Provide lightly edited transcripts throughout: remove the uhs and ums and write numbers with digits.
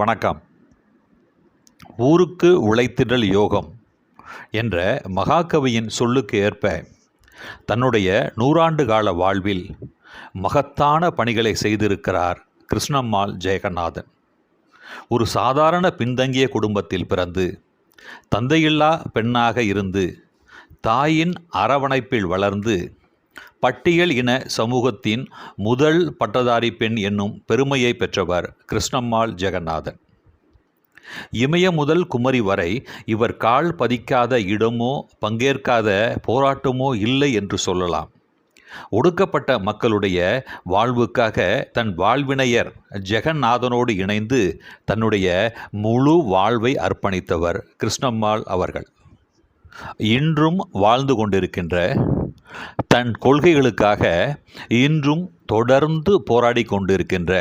வணக்கம். ஊருக்கு உழைத்திடல் யோகம் என்ற மகாகவியின் சொல்லுக்கு ஏற்ப தன்னுடைய 100 கால வாழ்வில் மகத்தான பணிகளை செய்திருக்கிறார் கிருஷ்ணம்மாள் ஜெகநாதன். ஒரு சாதாரண பின்தங்கிய குடும்பத்தில் பிறந்து தந்தையில்லா பெண்ணாக இருந்து தாயின் அரவணைப்பில் வளர்ந்து பட்டியல் இன சமூகத்தின் முதல் பட்டதாரி பெண் என்னும் பெருமையை பெற்றவர் கிருஷ்ணம்மாள் ஜெகநாதன். இமய முதல் குமரி வரை இவர் கால் பதிக்காத இடமோ பங்கேற்காத போராட்டமோ இல்லை என்று சொல்லலாம். ஒடுக்கப்பட்ட மக்களுடைய வாழ்வுக்காக தன் வாழ்வினையர் ஜெகநாதனோடு இணைந்து தன்னுடைய முழு வாழ்வை அர்ப்பணித்தவர் கிருஷ்ணம்மாள் அவர்கள். இன்றும் வாழ்ந்து கொண்டிருக்கின்ற தன் கொள்கைகளுக்காக இன்றும் தொடர்ந்து போராடி கொண்டிருக்கின்ற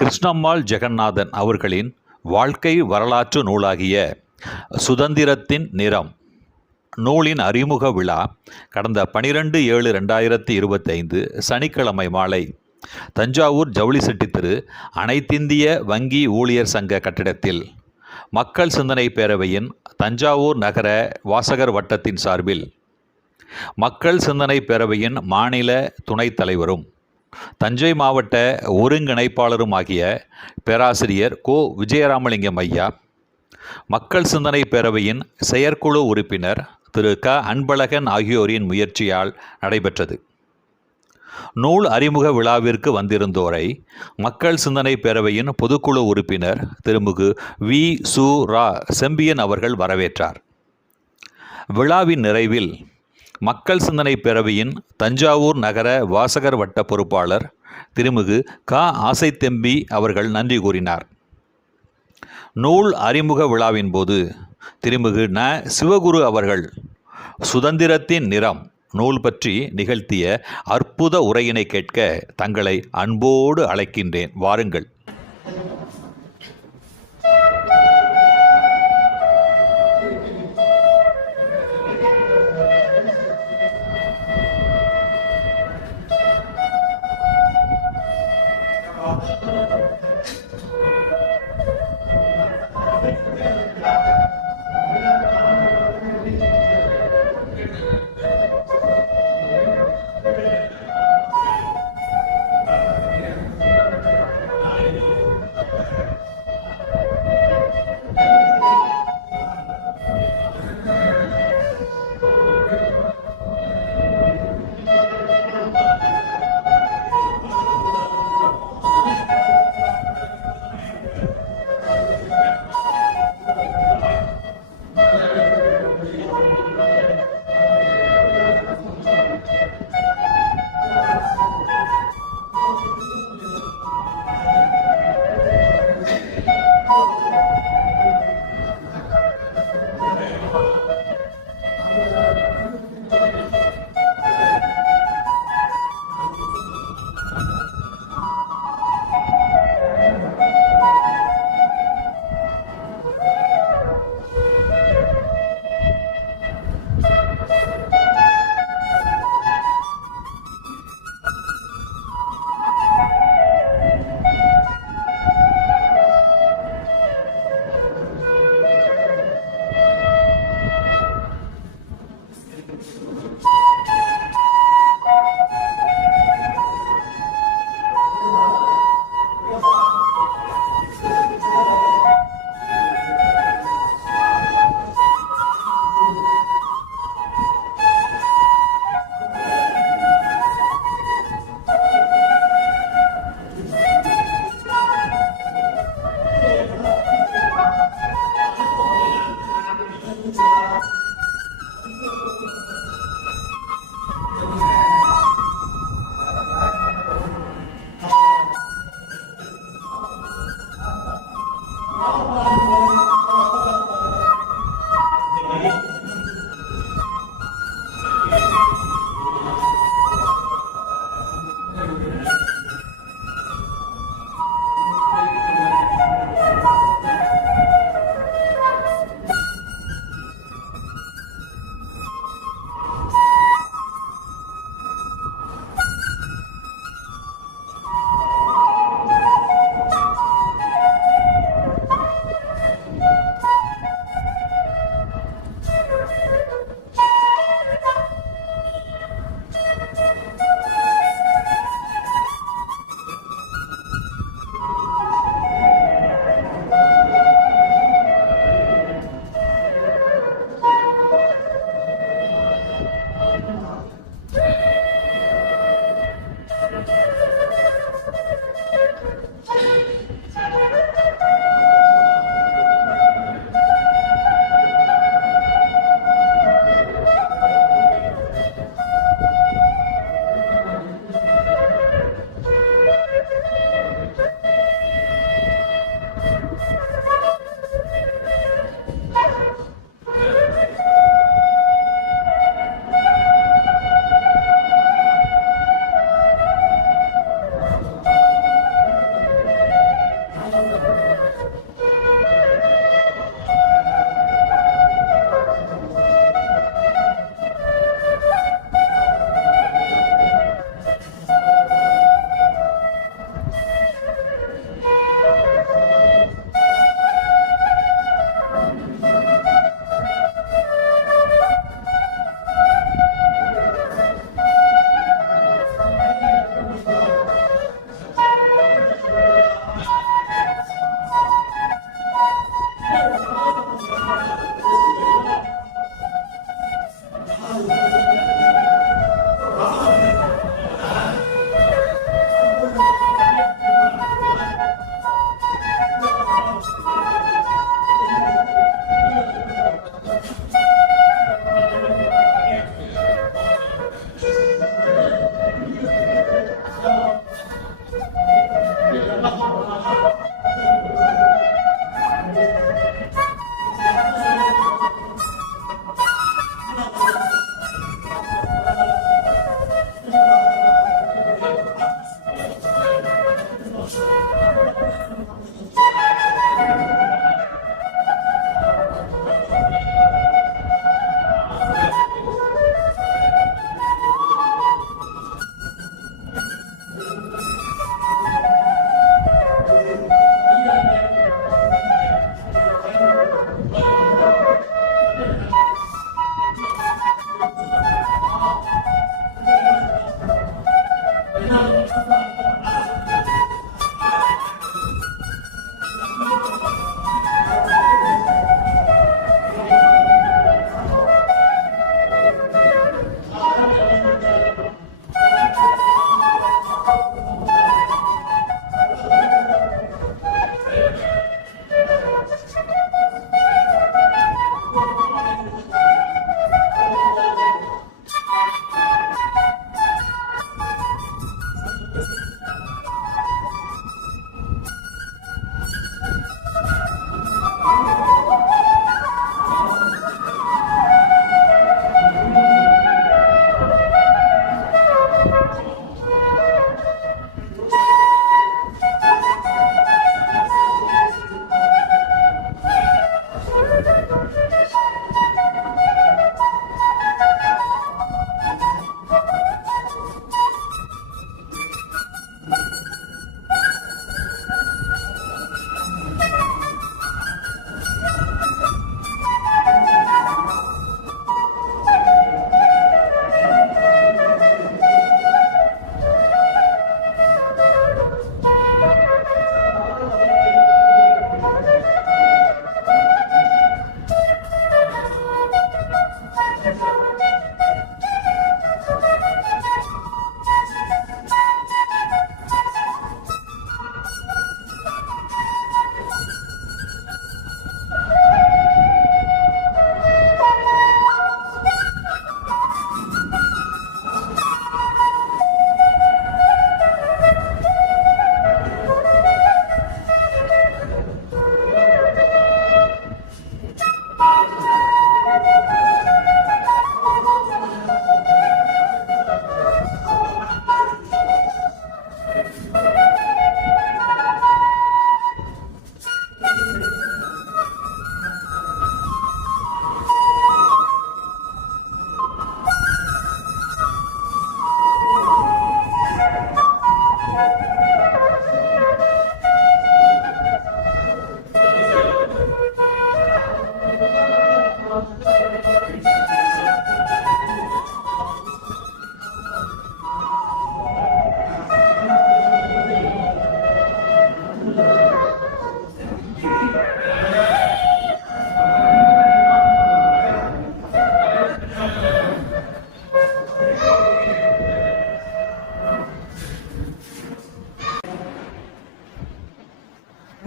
கிருஷ்ணம்மாள் ஜெகநாதன் அவர்களின் வாழ்க்கை வரலாற்று நூலாகிய சுதந்திரத்தின் நிறம் நூலின் அறிமுக விழா கடந்த 12/7/2025 சனிக்கிழமை மாலை தஞ்சாவூர் ஜவுளிசெட்டி திரு அனைத்திந்திய வங்கி ஊழியர் சங்க கட்டிடத்தில் மக்கள் சிந்தனை பேரவையின் தஞ்சாவூர் நகர வாசகர் வட்டத்தின் சார்பில் மக்கள் சிந்தனை பேரவையின் மாநில துணைத் தலைவரும் தஞ்சை மாவட்ட ஒருங்கிணைப்பாளரும் ஆகிய பேராசிரியர் கோ விஜயராமலிங்கம் ஐயா, மக்கள் சிந்தனை பேரவையின் செயற்குழு உறுப்பினர் திரு க அன்பழகன் ஆகியோரின் முயற்சியால் நடைபெற்றது. நூல் அறிமுக விழாவிற்கு வந்திருந்தோரை மக்கள் சிந்தனை பேரவையின் பொதுக்குழு உறுப்பினர் திருமிகு வி சு ரா செம்பியன் அவர்கள் வரவேற்றார். விழாவின் நிறைவில் மக்கள் சிந்தனை பேரவையின் தஞ்சாவூர் நகர வாசகர் வட்ட பொறுப்பாளர் திருமிகு க ஆசைத்தம்பி அவர்கள் நன்றி கூறினார். நூல் அறிமுக விழாவின் போது திருமிகு ந சிவகுரு அவர்கள் சுதந்திரத்தின் நிறம் நூல் பற்றி நிகழ்த்திய அற்புத உரையினை கேட்க தங்களை அன்போடு அழைக்கின்றேன். வாருங்கள்.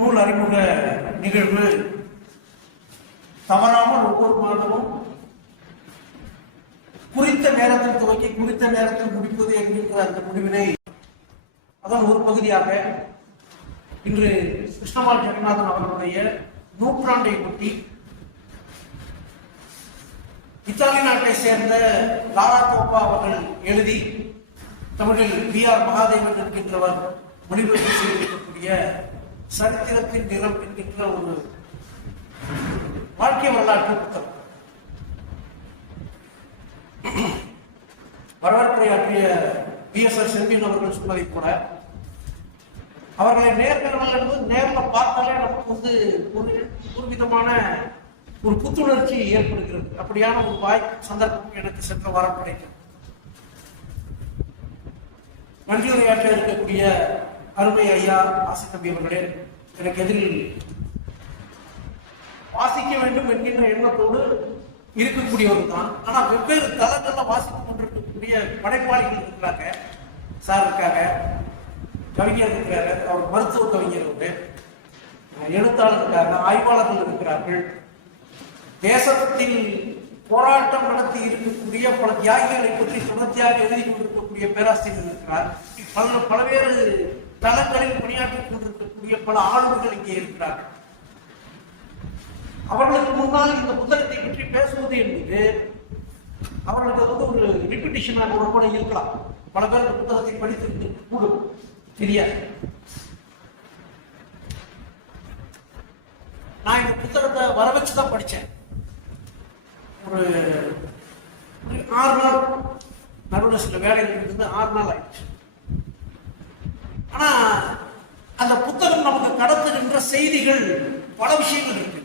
நூல் அறிமுக நிகழ்வு தவறாமல் ஒவ்வொரு மாதமும் குறித்த நேரத்தில் துவக்கி குறித்த நேரத்தில் முடிப்பது என்கின்ற அந்த முடிவினை அதன் ஒரு பகுதியாக இன்று கிருஷ்ணமால் ஜெகநாதன் அவர்களுடைய நூற்றாண்டை ஒட்டி இத்தாலி நாட்டை சேர்ந்த லாரா கோப்பா அவர்கள் எழுதி தமிழில் B.R. மகாதேவன் என்கின்றவர் மொழிபெயர்ப்பு செய்திருக்கக்கூடிய சரித்திரத்தின் நிறம் என்கின்ற ஒரு வாழ்க்கை வரலாற்று புத்தகம். வரவேற்புரையாற்றிய B.S.R. செல்வியன் அவர்கள் சொன்னதை கூட அவர்களை நேரில் பார்த்தாலே நமக்கு ஒரு விதமான ஒரு புத்துணர்ச்சி ஏற்படுகிறது. அப்படியான ஒரு சந்தர்ப்பம் எனக்கு சென்ற வாரம் கிடைக்கும். நன்றியுரையாற்ற இருக்கக்கூடிய அருமை ஐயா ஆசித்தம்பி அவர்களே, எனக்கு எதிரில் வாசிக்க வேண்டும் என்கின்ற எண்ணத்தோடு இருக்கக்கூடியவர் தான். ஆனா வெவ்வேறு தளங்கள்ல வாசித்துக் கொண்டிருக்கக்கூடிய படைப்பாளிகள் இருக்கிறாங்க. சார் இருக்காங்க, கவிஞர் இருக்கிறாரு, அவர் மருத்துவ கவிஞர், எழுத்தாளர் இருக்காங்க, ஆய்வாளர்கள் இருக்கிறார்கள், தேசத்தில் போராட்டம் நடத்தி இருக்கக்கூடிய பல தியாகிகளை பற்றி தொடர்ச்சியாக எழுதி கொண்டிருக்கக்கூடிய பேராசிரியர் இருக்கிறார். பல்வேறு தளங்களில் பணியாற்றிக் கொண்டிருக்கக்கூடிய பல ஆளுநர்கள் இங்கே இருக்கிறார்கள். அவர்களுக்கு முன்னால் இந்த புத்தகத்தை பற்றி பேசுவது என்பது அவர்களுக்கு ஒரு ரிப்பிட்டிஷனாக ஒரு கூட இருக்கலாம். பல பேர் இந்த புத்தகத்தை படித்திருக்கு கூடும் தெரியாது. நான் இந்த புத்தகத்தை வர வச்சுதான் படித்தேன். ஒரு 6 நாள் நடுவில் சில வேலைகள் இருந்து 6 நாள் ஆயிடுச்சு. ஆனா அந்த புத்தகம் நமக்கு கடத்துகின்ற செய்திகள் பல விஷயங்கள் இருக்கு.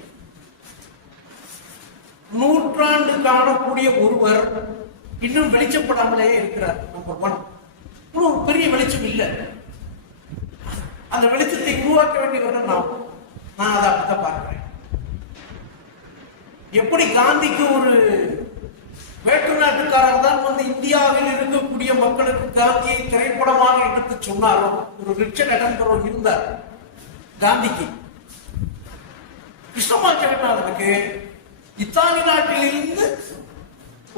நூற்றாண்டு காணக்கூடிய ஒருவர் இன்னும் வெளிச்சப்படாமலே இருக்கிறார். நம்பர் 1 ஒரு பெரிய வெளிச்சம் இல்லை. அந்த வெளிச்சத்தை உருவாக்க வேண்டியவர்கள் நான் அதை அப்படித்தான் பார்க்கிறேன். எப்படி காந்திக்கு ஒரு வேற்று நாட்டுக்காரர் தான் இந்தியாவில் இருக்கக்கூடிய மக்களுக்கு காந்தியை திரைப்படமாக எடுத்து சொன்னாலும் ஒரு ரிச்சர்ட் அட்டன்பரோவ் இருந்தார் காந்திக்கு. கிருஷ்ணமால் ஜெகநாதனுக்கு இத்தாலி நாட்டிலிருந்து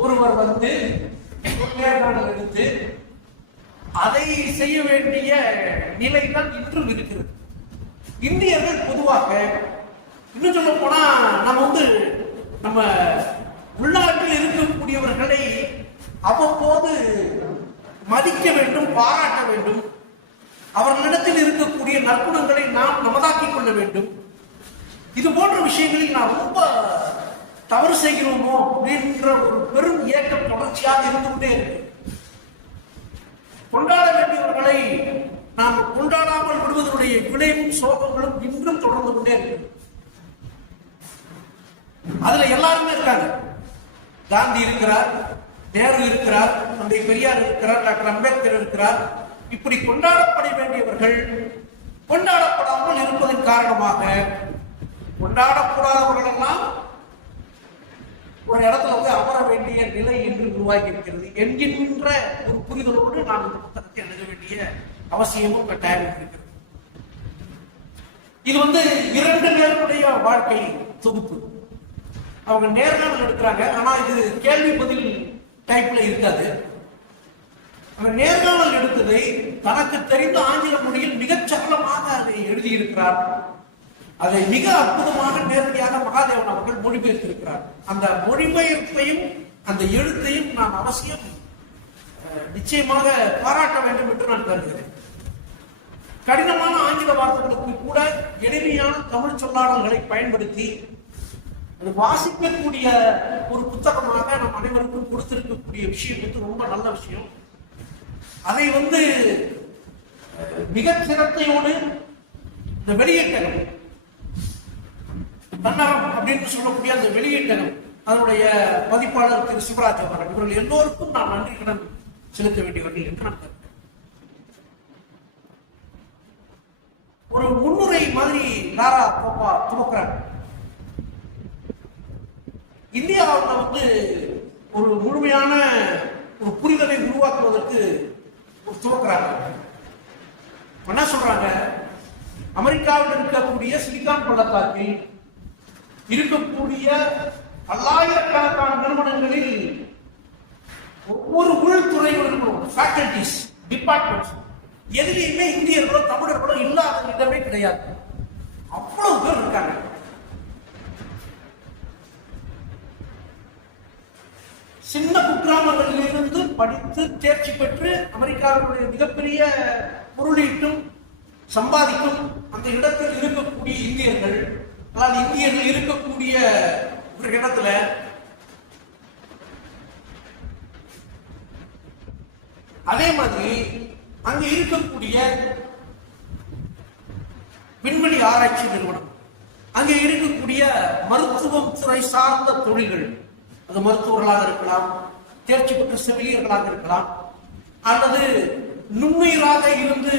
ஒருவர் நேர்காணல் எடுத்து அதை செய்ய வேண்டிய நிலைதான் இன்றும் இருக்கிறது. இந்தியர்கள் பொதுவாக இன்னும் சொல்ல போனா நம்ம உள்நாட்டில் இருக்கக்கூடியவர்களை அவ்வப்போது மதிக்க வேண்டும், பாராட்ட வேண்டும். அவர்களிடத்தில் இருக்கக்கூடிய நற்குணங்களை நாம் நமதாக்கிக் கொள்ள வேண்டும். இது போன்ற விஷயங்களில் நாம் ரொம்ப தவறு செய்கிறோமோ அப்படின்ற ஒரு பெரும் இயக்கம் தொடர்ச்சியாக இருந்து கொண்டே இருக்கு. கொண்டாட வேண்டியவர்களை நாம் கொண்டாடாமல் விடுவதனுடைய விளைவும் சோகங்களும் இன்றும் தொடர்ந்து கொண்டே இருக்கு. அதுல எல்லாருமே இருக்காங்க. காந்தி இருக்கிறார், நேரு இருக்கிறார், தந்தை பெரியார் இருக்கிறார், டாக்டர் அம்பேத்கர் இருக்கிறார். இப்படி கொண்டாடப்பட வேண்டியவர்கள் கொண்டாடப்படாமல் இருப்பதன் காரணமாக கொண்டாடக்கூடாதவர்கள் எல்லாம் ஒரு இடத்துல அமர வேண்டிய நிலை என்று உருவாகி இருக்கிறது என்கின்ற ஒரு புரிதலோடு நாம் இந்த புத்தகத்தை எழுத வேண்டிய அவசியமும் கட்டாயம் இருக்கிறது. இது 2 பேருடைய வாழ்க்கை தொகுப்பு. அவங்க நேர்காணல் எடுக்கிறாங்க, ஆனா இது கேள்வி பதில் டைப்ல இருக்காது. அவங்க நேர்காணல் எடுத்ததை தனக்கு தெரிந்த ஆங்கில மொழியில் மிகச் சரளமாக அதை எழுதியிருக்கிறார். அதை மிக அற்புதமாக நேரடியாக மகாதேவன் அவர்கள் மொழிபெயர்த்திருக்கிறார். அந்த மொழிபெயர்ப்பையும் அந்த எழுத்தையும் நாம் அவசியம் நிச்சயமாக பாராட்ட வேண்டும் என்று நான் கருதுகிறேன். கடினமான ஆங்கில வார்த்தைகளுக்கு கூட எளிமையான தமிழ் சொல்லாடல்களை பயன்படுத்தி அது வாசிக்கக்கூடிய ஒரு புத்தகமாக நம் அனைவருக்கும் கொடுத்திருக்கக்கூடிய விஷயம் ரொம்ப நல்ல விஷயம். அதை மிகச் சிரத்தையோடு இந்த வெளியீட்டகம் தன்னகம் அப்படின்னு சொல்லக்கூடிய அந்த வெளியீட்டகம் அதனுடைய பதிப்பாளர் திரு சிவராஜ் அவர்கள் இவர்கள் எல்லோருக்கும் நான் நன்றி கடன் செலுத்த வேண்டியவர்கள் என்று நான் கருதுகிறேன். ஒரு முன்னுரை மாதிரி லாரா கோப்பா துவக்கிறாங்க. இந்தியாவில் ஒரு முழுமையான ஒரு புரிதலை உருவாக்குவதற்கு துவக்கிறாங்க. என்ன சொல்றாங்க, அமெரிக்காவில் இருக்கக்கூடிய சிலிகான் பள்ளத்தாக்கில் இருக்கக்கூடிய பல்லாயிரக்கணக்கான நிறுவனங்களில் ஒவ்வொரு உள்துறைகளுக்கும் ஃபேக்கல்டிஸ் டிபார்ட்மெண்ட்ஸ் எதுலையுமே இந்தியர்களோ தமிழர்களோ இல்லாத இடமே கிடையாது. அவ்வளவு பேர் இருக்காங்க. சின்ன குக்கிராமங்களில் இருந்து படித்து தேர்ச்சி பெற்று அமெரிக்காவினுடைய மிகப்பெரிய பொருளீட்டும் சம்பாதிக்கும் அந்த இடத்தில் இருக்கக்கூடிய இந்தியர்கள், அதாவது இந்தியர்கள் இருக்கக்கூடிய ஒரு இடத்துல அதே மாதிரி அங்க இருக்கக்கூடிய விண்வெளி ஆராய்ச்சி நிறுவனம், அங்கே இருக்கக்கூடிய மருத்துவம் துறை சார்ந்த தொழில்கள், அது மருத்துவர்களாக இருக்கலாம், தேர்ச்சி பெற்ற செவிலியர்களாக இருக்கலாம், அல்லது நுண்ணுயிராக இருந்து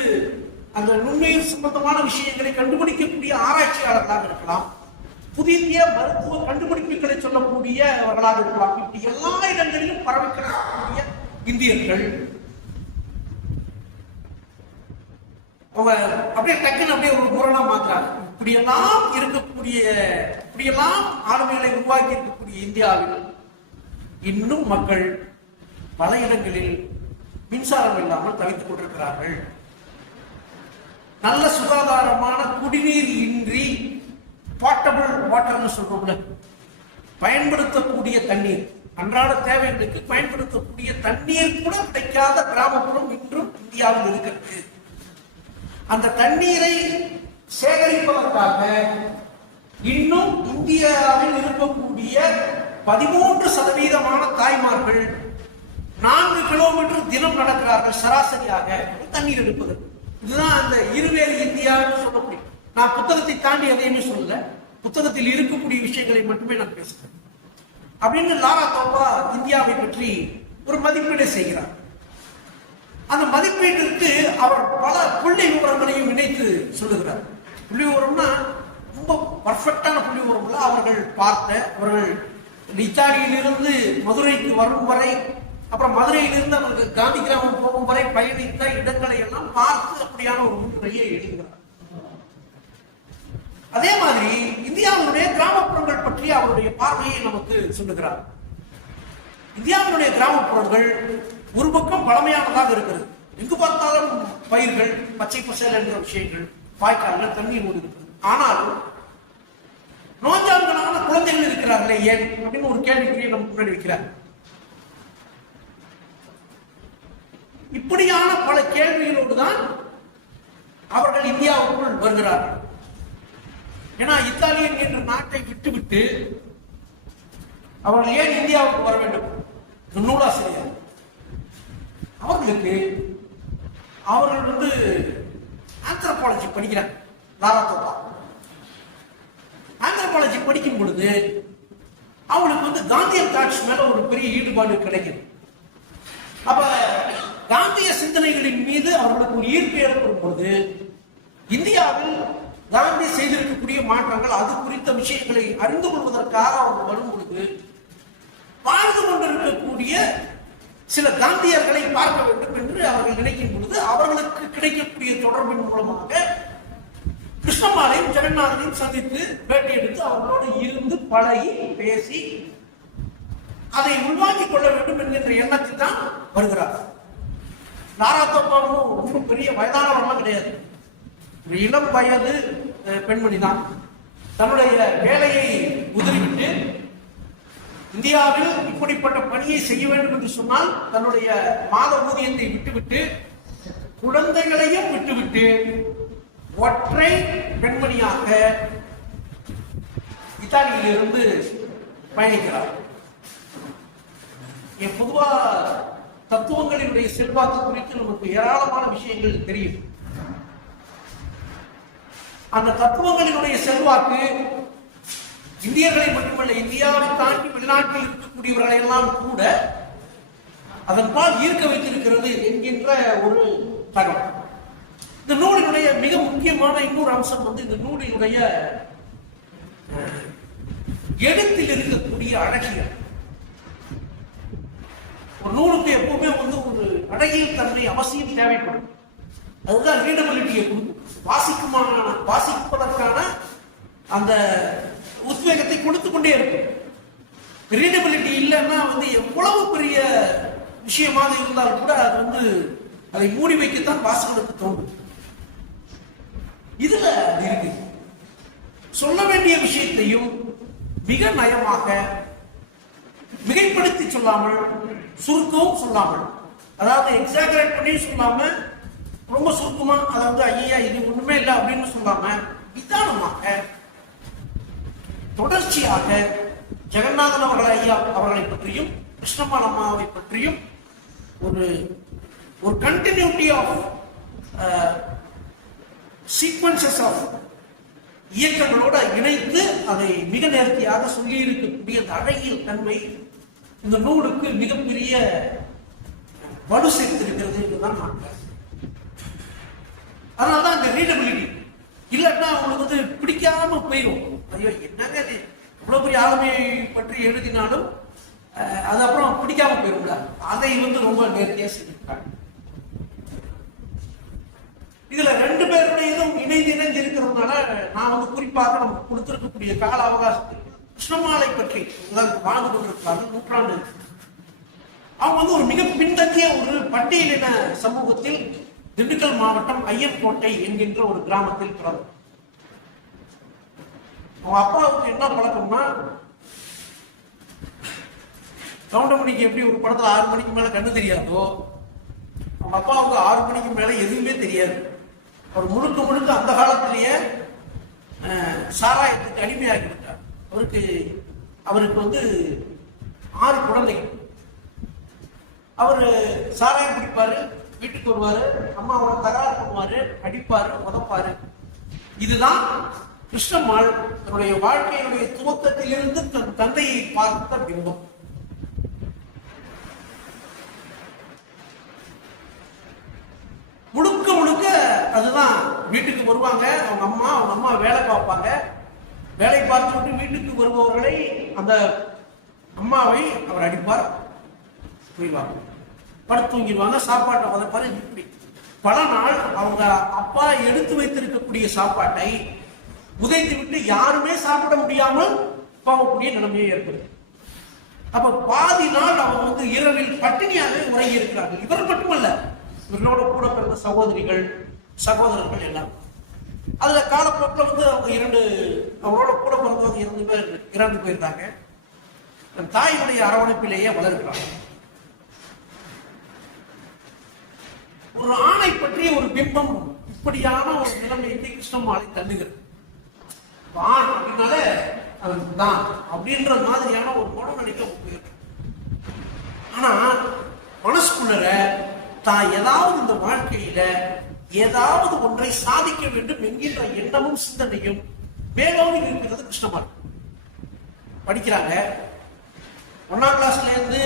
அந்த நுண்ணுயிர் சம்பந்தமான விஷயங்களை கண்டுபிடிக்கக்கூடிய ஆராய்ச்சியாளர்களாக இருக்கலாம், புதிய மருத்துவ கண்டுபிடிப்புகளை சொல்லக்கூடியவர்களாக இருக்கலாம். இப்படி எல்லா இடங்களிலும் பரவி கிடக்கக்கூடிய இந்தியர்கள் அவங்க அப்படியே டக்குன்னு அப்படியே ஒரு குரலா மாத்துறாங்க. இப்படியெல்லாம் இருக்கக்கூடிய இப்படியெல்லாம் ஆளுமைகளை உருவாக்கி இருக்கக்கூடிய இந்தியாவில் இன்னும் மக்கள் பல இடங்களில் மின்சாரம் இல்லாமல் தவித்துக் கொண்டிருக்கிறார்கள். நல்ல சுகாதாரமான குடிநீர் இன்றி போர்ட்டபிள் வாட்டர்னு சொல்றோம்ல, பயன்படுத்தக்கூடிய தண்ணீர், அன்றாட தேவைகளுக்கு பயன்படுத்தக்கூடிய தண்ணீர் கூட கிடைக்காத கிராமப்புறம் இன்றும் இந்தியாவில் இருக்கிறது. அந்த தண்ணீரை சேகரிப்பதற்காக இன்னும் இந்தியாவில் இருக்கக்கூடிய 13% தாய்மார்கள் 4 கிலோமீட்டர் தினம் நடக்கிறார்கள் சராசரியாக தண்ணீர் எடுப்பது. இதுதான் அந்த இருவேறு இந்தியான்னு சொல்ல முடியும். நான் புத்தகத்தை தாண்டி எதையுமே சொல்லல, புத்தகத்தில் இருக்கக்கூடிய விஷயங்களை மட்டுமே நான் பேசுகிறேன். அப்படின்னு லாரா தோப்பா இந்தியாவை பற்றி ஒரு மதிப்பீடு செய்கிறார். அந்த மதிப்பீட்டிற்கு அவர் பல புள்ளி விவரங்களையும் இணைத்து சொல்லுகிறார். புள்ளி விவரம்னா ரொம்ப பர்ஃபெக்டான புள்ளி விவரம்ல அவர்கள் அவர்கள் இத்தாலியிலிருந்து மதுரைக்கு வரும் வரை, அப்புறம் மதுரையிலிருந்து அவர்கள் காந்தி கிராமம் போகும் வரை பயணித்த இடங்களை எல்லாம் பார்த்து அப்படியான ஒரு முன்னுரையை எழுதுகிறார். அதே மாதிரி இந்தியாவினுடைய கிராமப்புறங்கள் பற்றி அவருடைய பார்வையை நமக்கு சொல்லுகிறார். இந்தியாவினுடைய கிராமப்புறங்கள் ஒரு பக்கம் பழமையானதாக இருக்கிறது. எங்கு பார்த்தாலும் பயிர்கள், பச்சை பசேல் என்ற விஷயங்கள், வாய்க்கால்கள், தண்ணீர் ஓடு இருக்கிறது. ஆனாலும் நோஞ்சான்களான குழந்தைகள் இருக்கிறார்களே ஏன் அப்படின்னு ஒரு கேள்விக்குறியை நமக்கு முன்னாடி வைக்கிறார். இப்படியான பல கேள்விகளோடு தான் அவர்கள் இந்தியாவுக்குள் வருகிறார்கள். ஏன்னா இத்தாலியன் என்ற நாட்டை விட்டுவிட்டு அவர்கள் ஏன் இந்தியாவுக்கு வர வேண்டும்? நூலாசிரியர் அவர்களுக்கு அவர்கள் ஆந்த்ரோபாலஜி படிக்கிறாங்க. லாரா தோப்பா ஆந்த்ரோபாலஜி படிக்கும் பொழுது அவங்களுக்கு காந்தியன் தாட்ஸ் மேல ஒரு பெரிய ஈடுபாடு கிடைக்குது. அப்ப காந்திய சிந்தனைகளின் மீது அவர்களுக்கு ஒரு ஈர்ப்பு ஏற்படும் பொழுது இந்தியாவில் காந்தி செய்திருக்கக்கூடிய மாற்றங்கள், அது குறித்த விஷயங்களை அறிந்து கொள்வதற்காக அவர்கள் வரும் பொழுது வாழ்ந்து கொண்டிருக்கக்கூடிய சில காந்தியர்களை பார்க்க வேண்டும் என்று அவர்கள் நினைக்கும் பொழுது அவர்களுக்கு கிடைக்கக்கூடிய தொடர்பின் மூலமாக கிருஷ்ணமாலையும் ஜெகநாதனையும் சந்தித்து பேட்டி எடுத்து அவர்களோடு இருந்து பழகி பேசி அதை உள்வாங்கிக் கொள்ள வேண்டும் என்கின்ற எண்ணத்தில் தான் வருகிறார். லாரா தோப்பாவும் ரொம்ப பெரிய வயதானவர்களாம் கிடையாது, ஒரு இளம் வயது பெண்மணி தான். தன்னுடைய வேலையை உதறிவிட்டு இந்தியாவில் இப்படிப்பட்ட பணியை செய்ய வேண்டும் என்று சொன்னால் தன்னுடைய மாத ஊதியத்தை விட்டுவிட்டு குழந்தைகளையும் விட்டுவிட்டு ஒற்றை பெண்மணியாக இத்தாலியிலிருந்து பயணிக்கிறார். பொதுவா தத்துவங்களினுடைய செல்வாக்கு குறித்து நமக்கு ஏராளமான விஷயங்கள் தெரியும். அந்த தத்துவங்களினுடைய செல்வாக்கு இந்தியர்களை மட்டுமல்ல, இந்தியாவை தாண்டி வெளிநாட்டில் இருக்கக்கூடியவர்களை எல்லாம் கூட அதன்பால் ஈர்க்க வைத்திருக்கிறது என்கின்ற ஒரு தகவல். இந்த நூலினுடைய மிக முக்கியமான இன்னொரு அம்சம் இந்த நூலினுடைய எழுத்தில் இருக்கக்கூடிய அழகியல். ஒரு நூலுக்கு எப்பவுமே ஒரு அழகியல் தன்மை அவசியம் தேவைப்படும். அதுதான் ரீடபிலிட்டியை கொடுக்கும். வாசிப்பதற்கான அந்த உத்வேகத்தை கொடுத்து கொண்டே இருக்கும். ரீடபிலிட்டி இல்லைன்னா வந்து எவ்வளவு பெரிய விஷயமாக இருந்தால் கூட அது வந்து அதை மூடி வைக்கத்தான் வாசகனுக்கு தோன்றும். இதுல இருக்கு சொல்ல வேண்டிய விஷயத்தையும் மிக நயமாக மிகைப்படுத்தி சொல்லாமல், சுருக்கவும் சொல்லாமல், அதாவது எக்ஸாகரேட் பண்ணி சொல்லாம ரொம்ப சுருக்கமா, அதாவது ஐயா இது ஒண்ணுமே இல்லை அப்படின்னு சொல்லாம நிதானமாக தொடர்ச்சியாக ஜெகநாதன் அவர்களை பற்றியும் கிருஷ்ணம்மாள் அம்மாவை பற்றியும் ஒரு கண்டினியூட்டி ஆஃப் சீக்வன்சஸ் ஆஃப் இயக்கங்களோட இணைத்து அதை மிக நேர்த்தியாக சொல்லி இருக்கக்கூடிய அந்த அழகியல் தன்மை இந்த நூலுக்கு மிகப்பெரிய வலு சேர்த்திருக்கிறது என்றுதான் நான் அதனாலதான் இந்த ரீடபிலிட்டி இல்லைன்னா அவங்களுக்கு வந்து பிடிக்காம போயிடும். ஐயோ என்னங்க இது இவ்வளவு பெரிய ஆளுமையை பற்றி எழுதினாலும் அது அப்புறம் பிடிக்காம போயிடும்ல, அதை வந்து ரொம்ப நேர்த்தியா செஞ்சிருக்காங்க. இதுல 2 பேருடையதும் இணைந்து இருக்கிறதுனால நான் வந்து குறிப்பாக நமக்கு கொடுத்திருக்கக்கூடிய கால அவகாசத்தில் கிருஷ்ணம்மாளை பற்றி வாழ்ந்து கொண்டிருக்கிறார்கள் நூற்றாண்டு. அவங்க வந்து ஒரு மிக பின்தங்கிய ஒரு பட்டியலின சமூகத்தில் திண்டுக்கல் மாவட்டம் ஐயர்கோட்டை என்கின்ற ஒரு கிராமத்தில் பிறந்தார். அவங்க அப்பாவுக்கு என்ன பழக்கம்னா, கவுண்டமணிக்கு எப்படி ஒரு படத்துல 6 மணிக்கு மேல கண்ணு தெரியாதோ, அவங்க அப்பாவுக்கு 6 மணிக்கு மேல எதுவுமே தெரியாது. அவர் முழுக்க அந்த காலத்திலேயே சாராயத்துக்கு அடிமையாகி விட்டார். அவருக்கு வந்து 6 குழந்தைகள். அவரு சாராயம் குடிப்பாரு, வீட்டுக்கு வருவாரு, அம்மாவோட தகராறு பண்ணுவாரு, அடிப்பாரு, உதப்பாரு. இதுதான் கிருஷ்ணம்மாள் தன்னுடைய வாழ்க்கையினுடைய துவக்கத்திலிருந்து தன் தந்தையை பார்த்த பிம்பம். முழுக்க அதுதான். வீட்டுக்கு வருவாங்க, அவங்க அம்மா வேலை பார்ப்பாங்க. வேலை பார்த்துவிட்டு வீட்டுக்கு வருபவர்களை அந்த அம்மாவை அவர் அடிப்பார், புரிவாங்க, படுத்து தூங்கிடுவாங்க, சாப்பாட்டை உதப்பாரு. இப்படி பல நாள் அவங்க அப்பா எடுத்து வைத்திருக்கக்கூடிய சாப்பாட்டை உதைத்து விட்டு யாருமே சாப்பிட முடியாமல் போகக்கூடிய நிலைமையை ஏற்படுது. அப்ப பாதி நாள் அவங்க வந்து இரவில் பட்டினியாக உறங்கி இருக்கிறார்கள். இவர் மட்டுமல்ல, இவர்களோட கூட பிறந்த சகோதரர்கள் எல்லாம். அதுல காலப்போக்கில் வந்து அவங்க அவரோட கூட பிறந்தவங்க 2 பேர் இறந்து போயிருந்தாங்க. தாயினுடைய அரவணைப்பிலேயே வளர்க்கிறாங்க. ஒரு ஆணை பற்றிய ஒரு பிம்பம் இப்படியான ஒரு நிலைமையை கிருஷ்ணம்மாளை தள்ளுகிறது. ஆண் அப்படின்னாலே அதுதான் அப்படின்ற மாதிரியான ஒரு மனநிலைக்கு போயிருக்கு. ஆனா மனசுக்குள்ள தான் ஏதாவது இந்த வாழ்க்கையில ஏதாவது ஒன்றை சாதிக்க வேண்டும் என்கின்ற எண்ணமும் சிந்தனையும் மேலோங்கி இருக்கிறது கிருஷ்ணம்மாள். படிக்கிறாங்க 1ஆம் கிளாஸ்ல இருந்து.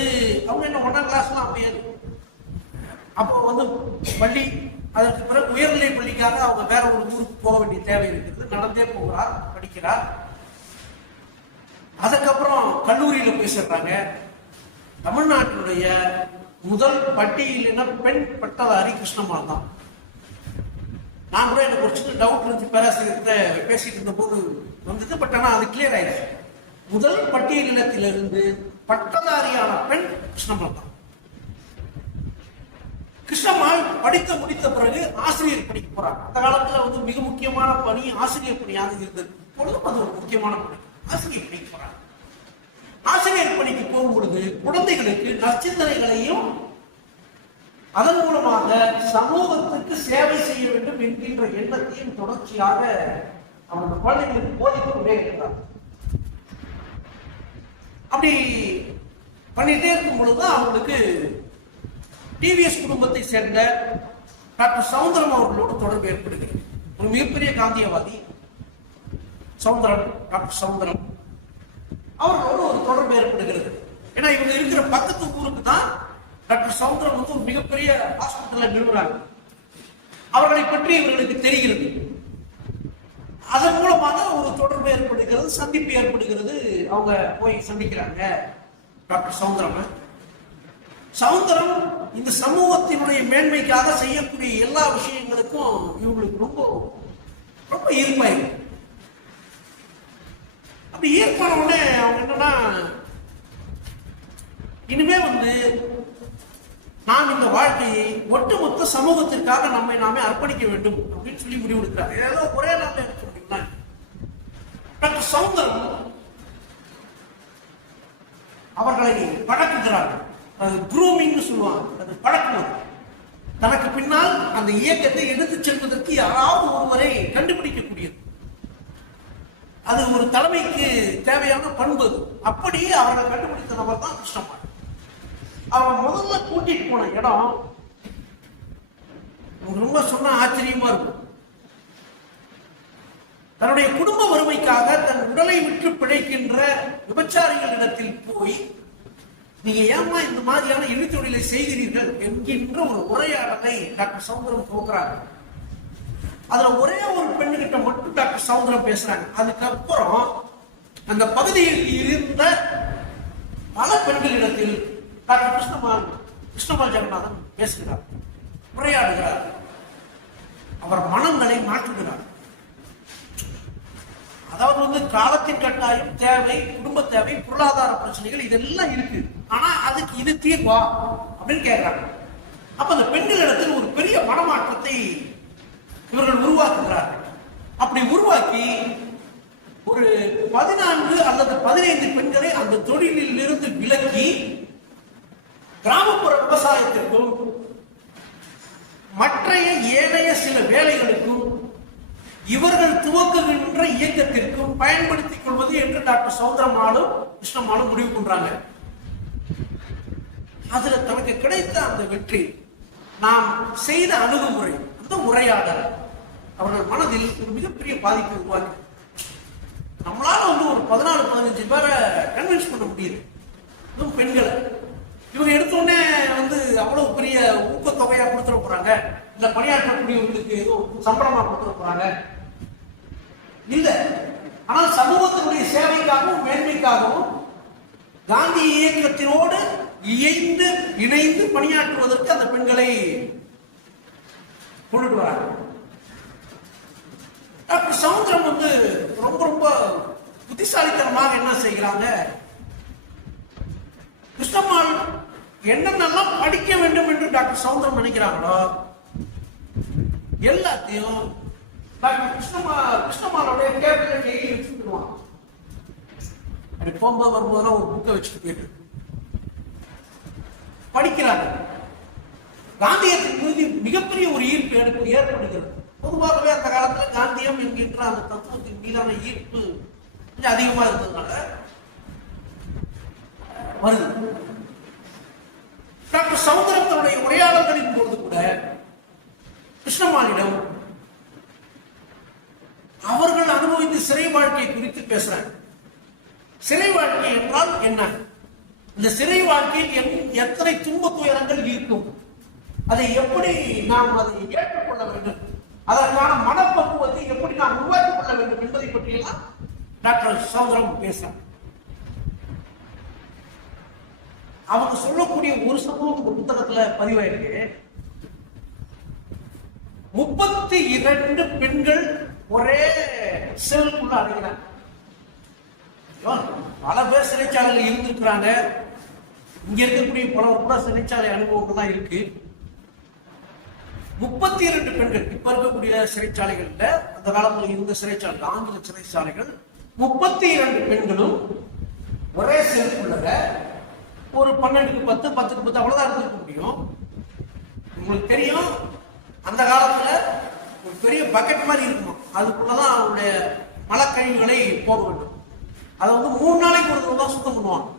அவங்க என்ன 1ஆம் கிளாஸ்லாம் அப்படியே அப்போ வந்து பள்ளி, அதற்கு பிறகு உயர்நிலை பள்ளிக்காக அவங்க வேற ஒரு ஊருக்கு போக வேண்டிய தேவை இருக்கிறது. நடந்தே போகிறார், படிக்கிறார். அதுக்கப்புறம் கல்லூரியில போய் சேர்றாங்க. தமிழ்நாட்டினுடைய முதல் பட்டியலின பெண் பட்டதாரி கிருஷ்ணம்மாள் தான். நான் கூட எனக்கு ஒரு சின்ன டவுட் இருந்து பேராசிரியர்கிட்ட பேசிட்டு இருந்த போது வந்தது. பட் ஆனால் அது கிளியர் ஆயிடுச்சு. முதல் பட்டியலினத்திலிருந்து பட்டதாரியான பெண் கிருஷ்ணம்மாள் தான். கிருஷ்ணம்மாள் படித்து முடித்த பிறகு ஆசிரியர் பணிக்கு போறாங்க. அந்த காலத்துல வந்து மிக முக்கியமான பணி ஆசிரியர் பணியாக இருந்தது. பொழுதும் அது ஒரு முக்கியமான பணி. ஆசிரியர் பணிக்கு போறாங்க. ஆசிரியர் பணிக்கு போகும் பொழுது குழந்தைகளுக்கு நற்சிந்தனைகளையும் அதன் மூலமாக சமூகத்துக்கு சேவை செய்ய வேண்டும் என்கின்ற எண்ணத்தையும் தொடர்ச்சியாக அவங்க குழந்தைகளுக்கு போதித்துக் கொண்டே இருக்கிறார். அப்படி பண்ணிட்டே இருக்கும் பொழுதுதான் அவங்களுக்கு டிவிஎஸ் குடும்பத்தை சேர்ந்த டாக்டர் சவுந்தரம் அவர்களோடு தொடர்பு ஏற்படுகிறது. ஒரு மிகப்பெரிய காந்தியவாதி டாக்டர் சவுந்தரம் அவர்களோடு ஒரு தொடர்பு ஏற்படுகிறது. ஏன்னா இவங்க இருக்கிற பக்கத்து ஊருக்கு தான் டாக்டர் சவுந்தரம் வந்து ஒரு மிகப்பெரிய ஹாஸ்பிட்டல் நிறுவனாங்க. அவர்களை பற்றி இவர்களுக்கு தெரிகிறது. அதன் மூலமாக ஒரு தொடர்பு ஏற்படுகிறது, சந்திப்பு ஏற்படுகிறது. அவங்க போய் சந்திக்கிறாங்க டாக்டர் சவுந்தரம் இந்த சமூகத்தினுடைய மேன்மைக்காக செய்யக்கூடிய எல்லா விஷயங்களுக்கும் இவங்களுக்கு ரொம்ப ரொம்ப ஈர்ப்பாயிருக்கு. அப்படி ஈர்ப்பான உடனே அவங்க என்னன்னா, இனிமே நாம் இந்த வாழ்க்கையை ஒட்டுமொத்த சமூகத்திற்காக நம்மை நாமே அர்ப்பணிக்க வேண்டும் அப்படின்னு சொல்லி முடிவெடுக்கிறார். ஏதோ ஒரே நாள்ல எடுக்க முடியுங்களா? டாக்டர் சௌந்தரம் அவர்களை பழக்குகிறார்கள். அது குரூமிங் சொல்லுவாங்க. அது பழக்குவது. தனக்கு பின்னால் அந்த இயக்கத்தை எடுத்து செல்வதற்கு யாராவது ஒருவரை கண்டுபிடிக்கக்கூடியது. அது ஒரு தலைமைக்கு தேவையான பண்பு. அப்படி அவரை கண்டுபிடித்த நபர் தான் கிருஷ்ணமால். அவங்க முதல்ல கூட்டிட்டு போன இடம் ரொம்ப சொன்ன ஆச்சரியமா இருக்கும். தன்னுடைய குடும்ப வறுமைக்காக தன் உடலை விட்டு பிழைக்கின்ற விபச்சாரிகளிடத்தில் போய், நீங்க ஏமா இந்த மாதிரியான இழுத்தொழிலை செய்கிறீர்கள் என்கின்ற ஒரு உரையாடலை டாக்டர் சௌந்தரம் போக்குறாங்க. அதுல ஒரே ஒரு பெண்ணுகிட்ட மட்டும் டாக்டர் சௌந்தரம் பேசுறாங்க. அதுக்கப்புறம் அந்த பகுதியில் இருந்த பல பெண்களிடத்தில் டாக்டர் கிருஷ்ணமால் ஜெகநாதன் பேசுகிறார், உரையாடுகிறார். அவர் மனங்களை மாற்றுகிறார். அதாவது காலத்தின் கட்டாயம், தேவை, குடும்ப தேவை, பொருளாதார பிரச்சனைகள் இதெல்லாம் இருக்கு. ஆனா அதுக்கு இது தீர்வா அப்படின்னு கேட்கிறாங்க. அப்ப அந்த பெண்களிடத்தில் ஒரு பெரிய மனமாற்றத்தை இவர்கள் உருவாக்குகிறார்கள். அப்படி உருவாக்கி ஒரு 14 அல்லது 15 பெண்களை அந்த தொழிலில் இருந்து விலக்கி கிராமப்புற விவசாயத்திற்கும் மற்றைய ஏனைய சில வேலைகளுக்கும் இவர்கள் துவக்குகின்ற இயக்கத்திற்கும் பயன்படுத்திக் கொள்வது என்று டாக்டர் சௌந்தரமாலும் கிருஷ்ணமாலும் முடிவு பண்றாங்க. அதுல தனக்கு கிடைத்த அந்த வெற்றி, நாம் செய்த அணுகுமுறை, அந்த உரையாடல் அவர்கள் மனதில் ஒரு மிகப்பெரிய பாதிப்பை உருவாக்கி, நம்மளால ஒரு 14-15 பேரை கன்வின்ஸ் பண்ண முடியுது. இதுவும் பெண்களை இவங்க எடுத்தோடனே அவ்வளவு பெரிய ஊக்கத்தொகையா கொடுத்துட போறாங்க, இல்ல பணியாற்றக்கூடியவர்களுக்கு சம்பளமா கொடுத்துட போறாங்க இல்ல. ஆனால் சமூகத்தினுடைய சேவைக்காகவும் மேன்மைக்காகவும் காந்தி இயக்கத்தினோடு இணைந்து பணியாற்றுவதற்கு அந்த பெண்களை கொண்டுட்டு வராங்க. டாக்டர் சௌந்தரம் ரொம்ப ரொம்ப புத்திசாலித்தனமாக என்ன செய்கிறாங்க, கிருஷ்ணமால் என்னென்னலாம் படிக்க வேண்டும் என்று டாக்டர் சௌந்தரம் நினைக்கிறாங்களோ எல்லாத்தையும் டாக்டர் கிருஷ்ணமாலுடைய கேபிள் டெய்லி வச்சுக்கிடுவாங்க. அப்படி போகும்போது வரும்போதெல்லாம் ஒரு புக்கை வச்சுட்டு போயிட்டு படிக்கிறாங்க. காந்தியத்தின் மீது மிகப்பெரிய ஒரு ஈர்ப்பு ஏற்படுகிறது. பொதுவாகவே அந்த காலத்துல காந்தியம் என்கின்ற அந்த தத்துவத்தின் மீதான ஈர்ப்பு கொஞ்சம் அதிகமா இருந்ததுனால வருது. டாக்டர் சௌந்தரம் தன்னுடைய உரையாடல்களின் போது கூட கிருஷ்ணமாலிடம் அவர்கள் அனுபவித்த சிறை வாழ்க்கை குறித்து பேசுறாங்க. சிறை வாழ்க்கை என்றால் என்ன, இந்த சிறை வாழ்க்கையில் எத்தனை துன்ப துயரங்கள் இருக்கும், அதை எப்படி நாம் அதை ஏற்றுக்கொள்ள வேண்டும், அதற்கான மனப்பக்குவத்தை எப்படி நாம் உருவாக்கிக் கொள்ள வேண்டும் என்பதை பற்றியெல்லாம் டாக்டர் சௌந்தரம் பேசுறாங்க. அவங்க சொல்லக்கூடிய ஒரு சம்பவம் இந்த புத்தகத்துல பதிவாயிருக்கு. 32 பெண்கள் ஒரே செல்லுக்குள்ள அடைகிறாங்க. பல பேர் சிறைச்சாலையில் இருந்திருக்கிறாங்க. இங்க இருக்கக்கூடிய பலர் கூட சிறைச்சாலை அனுபவங்கள்லாம் இருக்கு. 32 பெண்கள் இப்ப இருக்கக்கூடிய சிறைச்சாலைகள்ல, அந்த காலத்துல இருந்த சிறைச்சாலை, ஆங்கில சிறைச்சாலைகள், 32 பெண்களும் ஒரே செல்லுக்குள்ள ஒரு 12க்கு 10, 10க்கு 10 அவ்வளவுதான் இருந்திருக்க முடியும். உங்களுக்கு தெரியும், அந்த காலத்துல ஒரு பெரிய பக்கெட் மாதிரி இருக்கும், அதுக்குள்ளதான் அவருடைய மலக்கழிவுகளை போக வேண்டும். அதை 3 நாளைக்கு ஒரு தடவை தான் சுத்தம் பண்ணுவாங்க.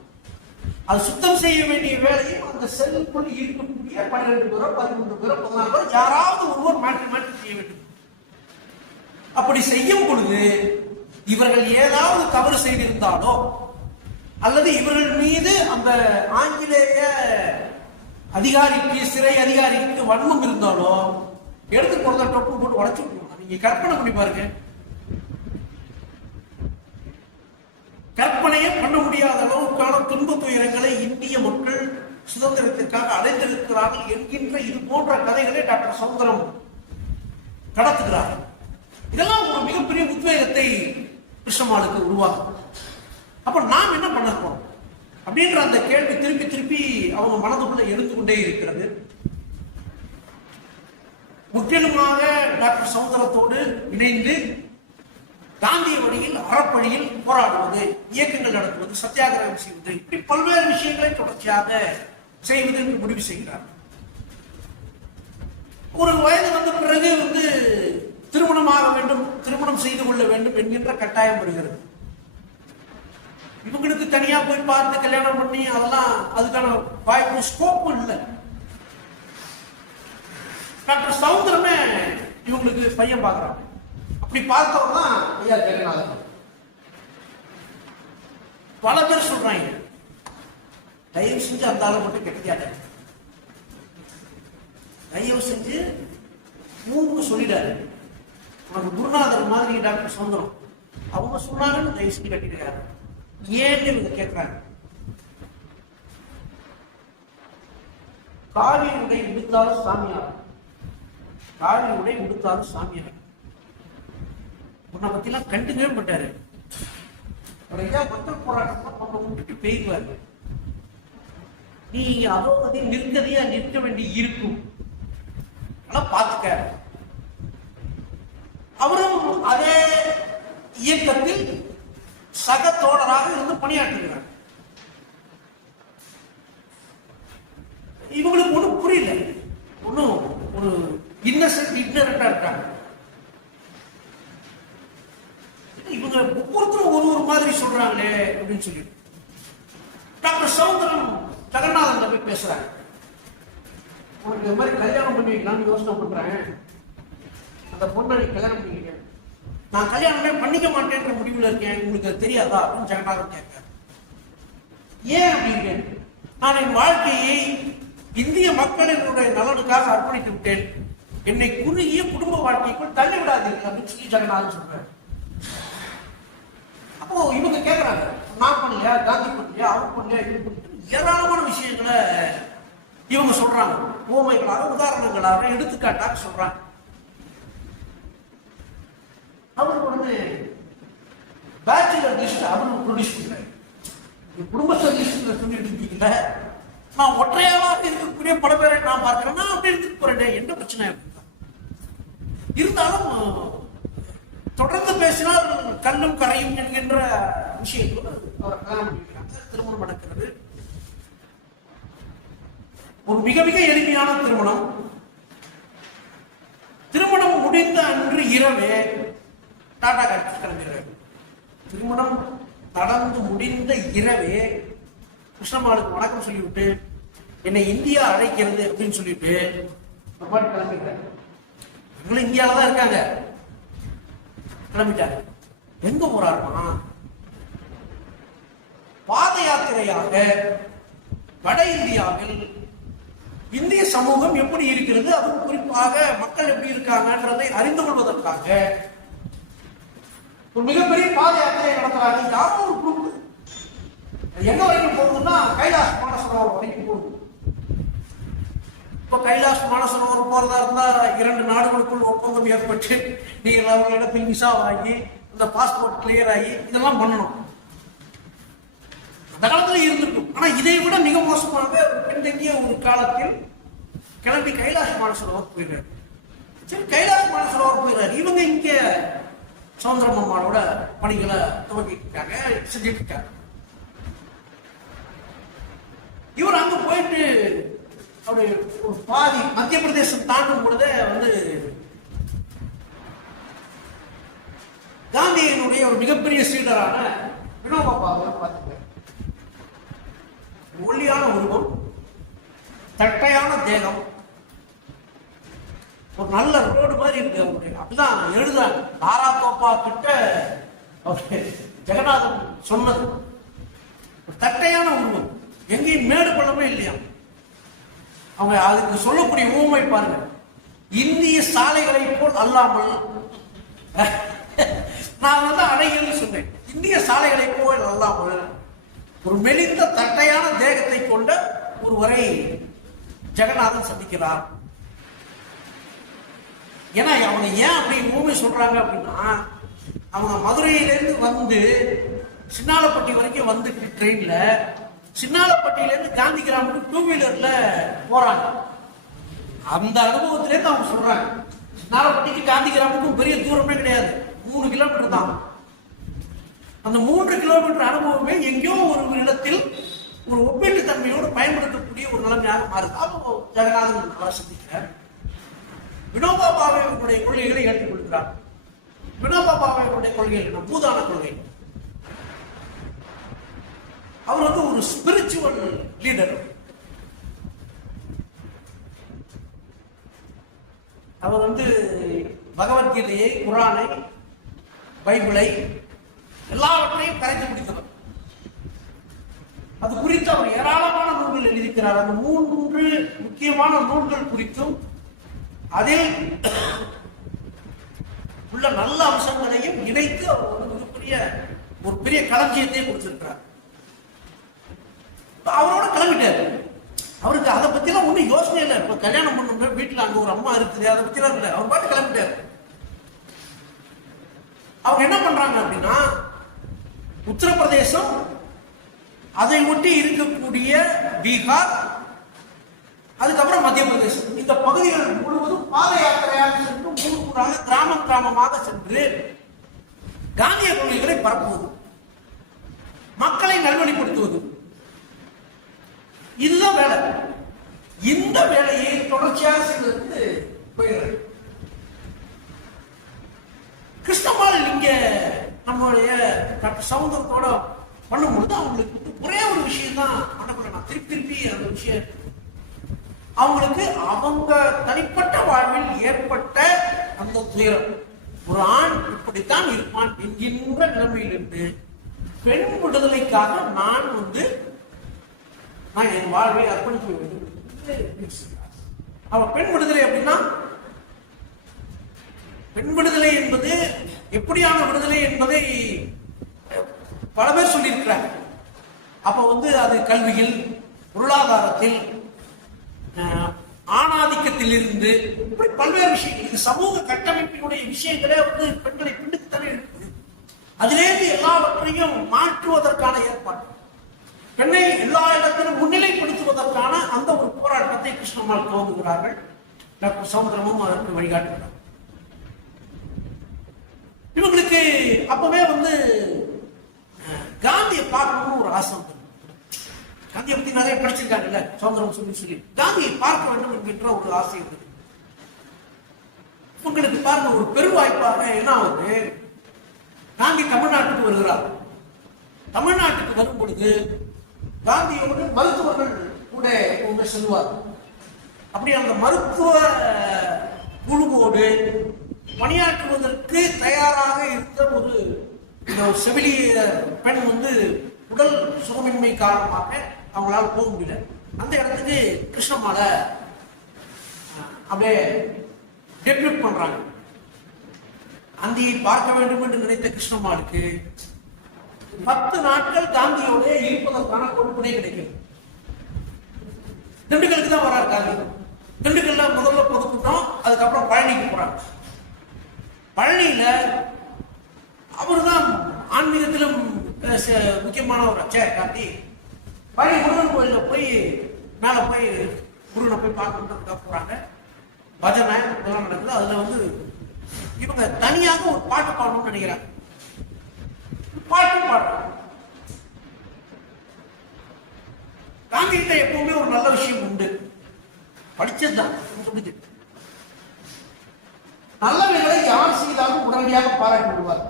அது சுத்தம் செய்ய வேண்டிய வேலையும் அந்த செல்லுக்குள் இருக்கக்கூடிய 12 பேரோ 13 பேரோ 14 பேரோ யாராவது ஒருவர் மாற்றி மாற்றி செய்ய வேண்டும். அப்படி செய்யும் பொழுது இவர்கள் ஏதாவது தவறு செய்திருந்தாலோ அல்லது இவர்கள் மீது அந்த ஆங்கிலேய அதிகாரிக்கு, சிறை அதிகாரிக்கு வன்மம் இருந்தாலோ எடுத்து கொடுத்த டொப்பு போட்டு உடச்சு விட்டுருவாங்க. நீங்க கற்பனை பண்ணி பாருங்க. கற்பனையே பண்ண முடியாத அளவுக்கான துன்ப துயரங்களை இந்திய மக்கள் சுதந்திரத்திற்காக அடைந்திருக்கிறார்கள் என்கின்ற இது போன்ற கதைகளை டாக்டர் சௌந்தரம் கடத்துகிறார்கள். இதெல்லாம் ஒரு மிகப்பெரிய உத்வேகத்தை கிருஷ்ணமாலுக்கு உருவாக்கும். அப்ப நாம் என்ன பண்ண போறோம் அப்படின்ற அந்த கேள்வி திருப்பி திருப்பி அவங்க மனதுக்குள்ள எழுந்து கொண்டே இருக்கிறது. முற்றிலுமாக டாக்டர் சௌந்தரத்தோடு இணைந்து காந்திய வழியில் அறப்பழியில் போராடுவது, இயக்கங்கள் நடத்துவது, சத்தியாகிரகம் செய்வது, இப்படி பல்வேறு விஷயங்களை தொடர்ச்சியாக செய்வது என்று முடிவு செய்கிறார். ஒரு வயது வந்த பிறகு திருமணமாக வேண்டும், திருமணம் செய்து கொள்ள வேண்டும் என்கின்ற கட்டாயம் வருகிறது. இவங்களுக்கு தனியா போய் பார்த்து கல்யாணம் பண்ணி அதெல்லாம் அதுக்கான வாய்ப்பு ஸ்கோப்பும் இல்லை. டாக்டர் சௌந்தரமே இவங்களுக்கு பையன் பார்க்கறாங்க. அப்படி பார்த்தவங்க தான் ஐயா ஜெகநாதன். பல பேர் சொல்றாங்க, தயவு செஞ்சு அந்த ஆளை மட்டும் கெட்டிக்காத, தயவு செஞ்சு மூணு சொல்லிடாரு, உனக்கு குருநாதர் மாதிரி டாக்டர் சௌந்தரம் அவங்க சொன்னாங்கன்னு தயவு செஞ்சு கட்டிக்கிறாரு. ஏன்னு இவங்க கேட்கிறாங்க. காவி உடை உடுத்தாலும் சாமியார், காவி உடை உடுத்தாலும் சாமியார். உன்னை பத்தி எல்லாம் கண்டுக்கவே மாட்டாரு. மக்கள் போராட்டம் பண்ண விட்டுட்டு போயிடுவாரு. நீ அதோ பத்தி நிற்கதையா நிற்க வேண்டி இருக்கும், ஆனா பாத்துக்க. அவரும் அதே இயக்கத்தில் சக தோழராக இருந்து பணியாற்றுகிறார். இவங்களுக்கு ஒன்றும் புரியல, ஒன்றும் ஒரு இன்னரண்டா இருக்காங்க. இவங்க ஒவ்வொருத்தரும் ஒரு மாதிரி சொல்றாங்களே அப்படின்னு சொல்லி டாக்டர் சௌந்தரம் ஜெகநாதன் போய் பேசுறாங்க. உனக்கு இந்த மாதிரி கல்யாணம் பண்ணி வைக்கலாம்னு யோசனை பண்றேன், அந்த பொண்ணை நீ கல்யாணம் பண்ணிக்க. நான் கல்யாணமே பண்ணிக்க மாட்டேன்ற முடிவுல இருக்கேன், உங்களுக்கு தெரியாதா அப்படின்னு ஜெகநாதன் கேட்க. ஏன் அப்படின்னு, நான் என் வாழ்க்கையை இந்திய மக்களினுடைய நலனுக்காக அர்ப்பணித்து விட்டேன், என்னை குறுகிய குடும்ப வாழ்க்கைக்குள் தள்ளி விடாதீங்க அப்படின்னு சொல்லி ஜெகநாதன் சொல்றேன். அப்போ இவங்க கேட்கறாங்க, நான் பண்ணலையா, காந்தி பண்ணலையா, அவர் பண்ணலையா, இது பண்ணிட்டு ஏராளமான விஷயங்களை இவங்க சொல்றாங்க. ஓமைகளாக, உதாரணங்களாக, எடுத்துக்காட்டாக சொல்றாங்க. அவருக்கு உடனே பேச்சுலர் லிஸ்ட் அவருக்கு ப்ரொடியூஸ் பண்றாரு. குடும்பத்தை லிஸ்ட்ல சொல்லிட்டு இருக்கீங்கள, நான் ஒற்றையாளாக இருக்கக்கூடிய பல பேரை நான் பார்க்கிறேன்னா அப்படி எடுத்துட்டு போறேன், என்ன பிரச்சனை இருந்தாலும் தொடர்ந்து பேசினால் கண்ணும் கரையும் என்கின்ற விஷயத்தோடு அவர் கல்யாணம் பண்ணிக்கிறாங்க. திருமணம் நடக்கிறது. ஒரு மிக மிக எளிமையான திருமணம். திருமணம் முடிந்த அன்று இரவே டாடா காட்சி கிளம்புகிறார். திருமணம் நடந்து முடிந்த இரவே கிருஷ்ணம்மாளுக்கு வணக்கம் சொல்லிவிட்டு என்னை இந்தியா அழைக்கிறது அப்படின்னு சொல்லிட்டு கிளம்பிட்டார். இவங்களும் இந்தியாவில தான் இருக்காங்க. கிளம்பிட்டாங்க. எங்க போறாருமா, பாத யாத்திரையாக வட இந்தியாவில் இந்திய சமூகம் எப்படி இருக்கிறது, அதுவும் குறிப்பாக மக்கள் எப்படி இருக்காங்கன்றதை அறிந்து கொள்வதற்காக ஒரு மிகப்பெரிய பாத யாத்திரை நடத்துறாங்க. யாரும் ஒரு குரூப் எங்க வரைக்கும் போகுதுன்னா கைலாஷ் மானசரோவர் வரைக்கும் போகுது. இப்ப கைலாஷ் மானசரோவர் போறதா இருந்தா 2 நாடுகளுக்குள் ஒப்பந்தம் ஏற்பட்டு நீங்க அவர்களிடத்தில் விசா வாங்கி அந்த பாஸ்போர்ட் கிளியர் ஆகி இதெல்லாம் பண்ணணும். அந்த காலத்துல இருந்திருக்கும். ஆனா இதை விட மிக மோசமாக பின்தங்கிய ஒரு காலத்தில் கிளம்பி கைலாஷ் மானசரோவர் போயிடுறாரு. சரி, கைலாஷ் மானசரோவர் போயிடுறாரு. இவங்க இங்க சௌந்தரம் அம்மாவோட பணிகளை துவக்கிட்டாங்க, செஞ்சுட்டு இருக்காங்க. இவர் அங்க போயிட்டு அப்படி ஒரு பாதி மத்திய பிரதேசம் தாண்டும் பொழுதே காந்தியினுடைய ஒரு மிகப்பெரிய சீடரான வினோபா பாபாவை பார்த்துட்டார். ஒல்லியான உருவம், தட்டையான தேகம், ஒரு நல்ல ரோடு மாதிரி இருக்கு அவருடைய. அப்படிதான் எழுதுறாங்க. நாரா தோப்பா கிட்ட ஜெகநாதன் சொன்னது. தட்டையான உருவம், எங்கேயும் மேடு பள்ளமே இல்லையா. அவங்க அதுக்கு சொல்லக்கூடிய ஊமை பாருங்க, இந்திய சாலைகளை போல் அல்லாமல், நான் அழகியல் சொன்னேன், இந்திய சாலைகளை போல் அல்லாமல் ஒரு மெலிந்த தட்டையான தேகத்தை கொண்ட ஒருவரை ஜெகநாதன் சந்திக்கிறார். ஏன்னா அவங்க ஏன் அப்படி ஊமை சொல்றாங்க அப்படின்னா, அவங்க மதுரையிலேருந்து வந்து சின்னாலப்பட்டி வரைக்கும் வந்து ட்ரெயின்ல, சின்னாலப்பட்டியிலேருந்து காந்தி கிராமத்துக்கு 2 வீலர்ல போறாங்க. அந்த அனுபவத்திலேருந்து அவங்க சொல்றாங்க. சின்னாலப்பட்டிக்கு காந்தி கிராமத்துக்கும் பெரிய தூரமே கிடையாது, 3 கிலோமீட்டர் தான். அந்த 3 கிலோமீட்டர் அனுபவமே எங்கேயோ ஒரு இடத்தில் ஒரு ஒப்பீட்டு தன்மையோடு பயன்படுத்தக்கூடிய ஒரு நிலைமையாக மாறுது. அப்போ ஜெகநாதன் சிந்திக்கிறார். வினோபா பாவேனுடைய கொள்கைகளை ஏற்றுக்கொள்கிறார். வினோபா பாவேனுடைய கொள்கைகள் பூதான கொள்கை. அவர் வந்து ஒரு ஸ்பிரிச்சுவல் லீடர். அவர் வந்து பகவத்கீதையை, குரானை, பைபிளை எல்லாவற்றையும் கரைத்து பிடித்தவர். அது குறித்து அவர் ஏராளமான நூல்கள் எழுதியிருக்கிறார். அந்த 3 முக்கியமான நூல்கள் குறித்தும் அதில் உள்ள நல்ல அம்சங்களையும் இணைத்து அவர் வந்து மிகப்பெரிய ஒரு பெரிய களஞ்சியத்தை கொடுத்திருக்கிறார். அவரோட கிளம்பிட்டாரு. அவருக்கு அதை பத்தி எல்லாம் ஒன்றும் யோசனை இல்லை. இப்ப கல்யாணம் பண்ண வீட்டுல அங்க ஒரு அம்மா இருக்குது, அதை பத்தி எல்லாம் இல்லை. அவர் பாட்டு கிளம்பிட்டாரு. அவங்க என்ன பண்றாங்க அப்படின்னா, உத்தரப்பிரதேசம், அதை ஒட்டி இருக்கக்கூடிய பீகார், அதுக்கப்புறம் மத்திய பிரதேசம், இந்த பகுதிகள் முழுவதும் பாத யாத்திரையாக சென்று ஊருக்குறாக கிராமமாக சென்று காந்திய கொள்கைகளை பரப்புவது, மக்களை நல்வழிப்படுத்துவது, இதுதான் வேலை. இந்த வேலையை தொடர்ச்சியாக செய்வதற்கு போயிடுறாரு. கிருஷ்ணபால் இங்க நம்மளுடைய சமுதிரத்தோட பண்ணும்பொழுது அவங்களுக்கு ஒரே ஒரு விஷயம் தான் பண்ணக்கூடாது. நான் திருப்பி அந்த விஷயம் அவங்களுக்கு அவங்க தனிப்பட்ட வாழ்வில் ஏற்பட்ட அந்த துயரம், ஒரு ஆண் இப்படித்தான் இருப்பான் என்கின்ற நிலைமையிலிருந்து பெண் விடுதலைக்காக நான் என் வாழ்வை அர்ப்பணிக்க வேண்டும். அவன் பெண் விடுதலை அப்படின்னா, பெண் விடுதலை என்பது எப்படியான விடுதலை என்பதை பல பேர் சொல்லியிருக்கிறாங்க. அப்ப அது கல்வியில், பொருளாதாரத்தில், ஆணாதிக்கத்தில் இருந்து இப்படி பல்வேறு விஷயங்கள், இது சமூக கட்டமைப்பினுடைய விஷயங்களே பெண்களை பின்னுக்குத்தானே இருக்குது. அதிலேருந்து எல்லாவற்றையும் மாற்றுவதற்கான ஏற்பாடு, பெண்ணை எல்லா இடத்திலும் முன்னிலைப்படுத்துவதற்கான அந்த ஒரு போராட்டத்தை கிருஷ்ணம்மாள் துவங்குகிறார்கள். டாக்டர் சமுத்திரமும் அதற்கு வழிகாட்டுகிறார். இவங்களுக்கு அப்பவே காந்தியை பார்க்கணும்னு ஒரு ஆசை வந்து, காந்தியை பத்தி நிறைய படிச்சிருக்காங்கல்ல சமுத்திரம் சொல்லி காந்தியை பார்க்க வேண்டும் என்கின்ற ஒரு ஆசை இருக்குது. உங்களுக்கு பாருங்க, ஒரு பெருவாய்ப்பாக என்ன ஆகுது, காந்தி தமிழ்நாட்டுக்கு வருகிறார். தமிழ்நாட்டுக்கு வரும் பொழுது காந்தியோடு மருத்துவர்கள் கூட செல்வார். அப்படி அந்த மருத்துவ குழுவோடு பணியாற்றுவதற்கு தயாராக இருந்த ஒரு செவிலிய பெண் உடல் சுகமின்மை காரணமாக அவங்களால போக முடியல. அந்த இடத்துக்கு கிருஷ்ணம்மாளை அப்படியே டெபியூட் பண்றாங்க. காந்தியை பார்க்க வேண்டும் என்று நினைத்த கிருஷ்ணம்மாளுக்கு 10 நாட்கள் காந்தியோட இருப்பதற்கான கொடுப்பனே கிடைக்கும். திண்டுக்கலுக்கு தான் வர்றாரு காந்தி. திண்டுக்கல்ல முதல்ல பொதுக்கூட்டம், அதுக்கப்புறம் பழனிக்கு போறாங்க. பழனியில அவரு தான் ஆன்மீகத்திலும் முக்கியமானவர். காந்தி பழனி முருகன் கோயில போய் மேல போய் முருகனை போய் பார்க்கறதுக்காக போறாங்க. பஜனை இதெல்லாம் நடக்குது. அதுல இவங்க தனியாக ஒரு பாட்டு பாடணும்னு நினைக்கிறாங்க. பாட்டு பாடுறாங்க. காந்தி கிட்ட எப்பவுமே ஒரு நல்ல விஷயம் உண்டு, படிச்சதுதான் சொல்லுது. நல்லவைகளை யார் செய்தாலும் உடனடியாக பாராட்டி விடுவார்,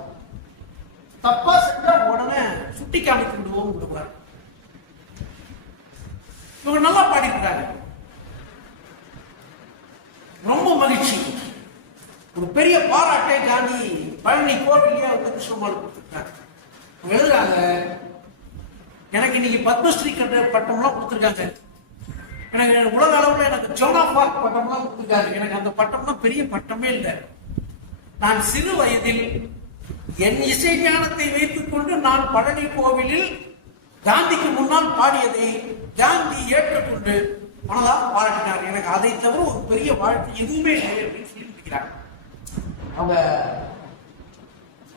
தப்பா செஞ்சா உடனே சுட்டி காமித்து விடுவோம் விடுவார். இவங்க நல்லா பாடிக்கிறாங்க. ரொம்ப மகிழ்ச்சி. ஒரு பெரிய பாராட்டை காந்தி பழனி கோவிலே கிருஷ்ணம்மாள் கொடுத்துருக்காங்க. எழுதுறாங்க, எனக்கு இன்னைக்கு பத்மஸ்ரீ பட்டம்லாம் கொடுத்துருக்காங்க, எனக்கு உலக அளவுல எனக்கு ஜோன் ஆஃப் ஆர்க் பட்டம்லாம் கொடுத்துருக்காங்க. எனக்கு அந்த பட்டம்லாம் பெரிய பட்டமே இல்லை. நான் சிறு வயதில் என் இசை ஞானத்தை வைத்துக் கொண்டு நான் பழனி கோவிலில் காந்திக்கு முன்னால் பாடியதை காந்தி ஏற்றுக்கொண்டு மனதாக பாராட்டினார். எனக்கு அதை தவிர ஒரு பெரிய வாழ்க்கை எதுவுமே இல்லை அப்படின்னு சொல்லி முடிக்கிறார். அவங்க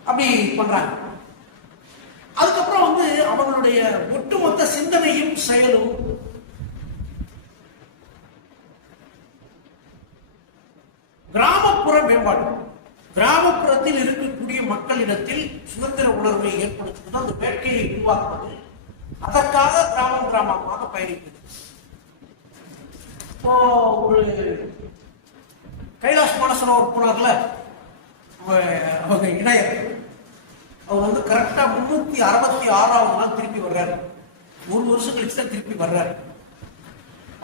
அப்படி பண்றாங்க. அதுக்கப்புறம் வந்து அவங்களுடைய ஒட்டுமொத்த சிந்தனையும் செயலும் கிராமப்புற மேம்பாடு, கிராமப்புறத்தில் இருக்கக்கூடிய மக்களிடத்தில் சுதந்திர உணர்வை ஏற்படுத்துவது, அந்த வேட்கையை உருவாக்குவது, அதற்காக கிராமம் கிராமமாக பயணிப்பது. இப்போ ஒரு கைலாஷ் மானசரோவர் போனார்ல, அவங்க இணையர், அவர் வந்து கரெக்டா 366வது நாள் திருப்பி வர்றாரு. 1 வருஷம் கழிச்சு தான் திருப்பி வர்றாரு.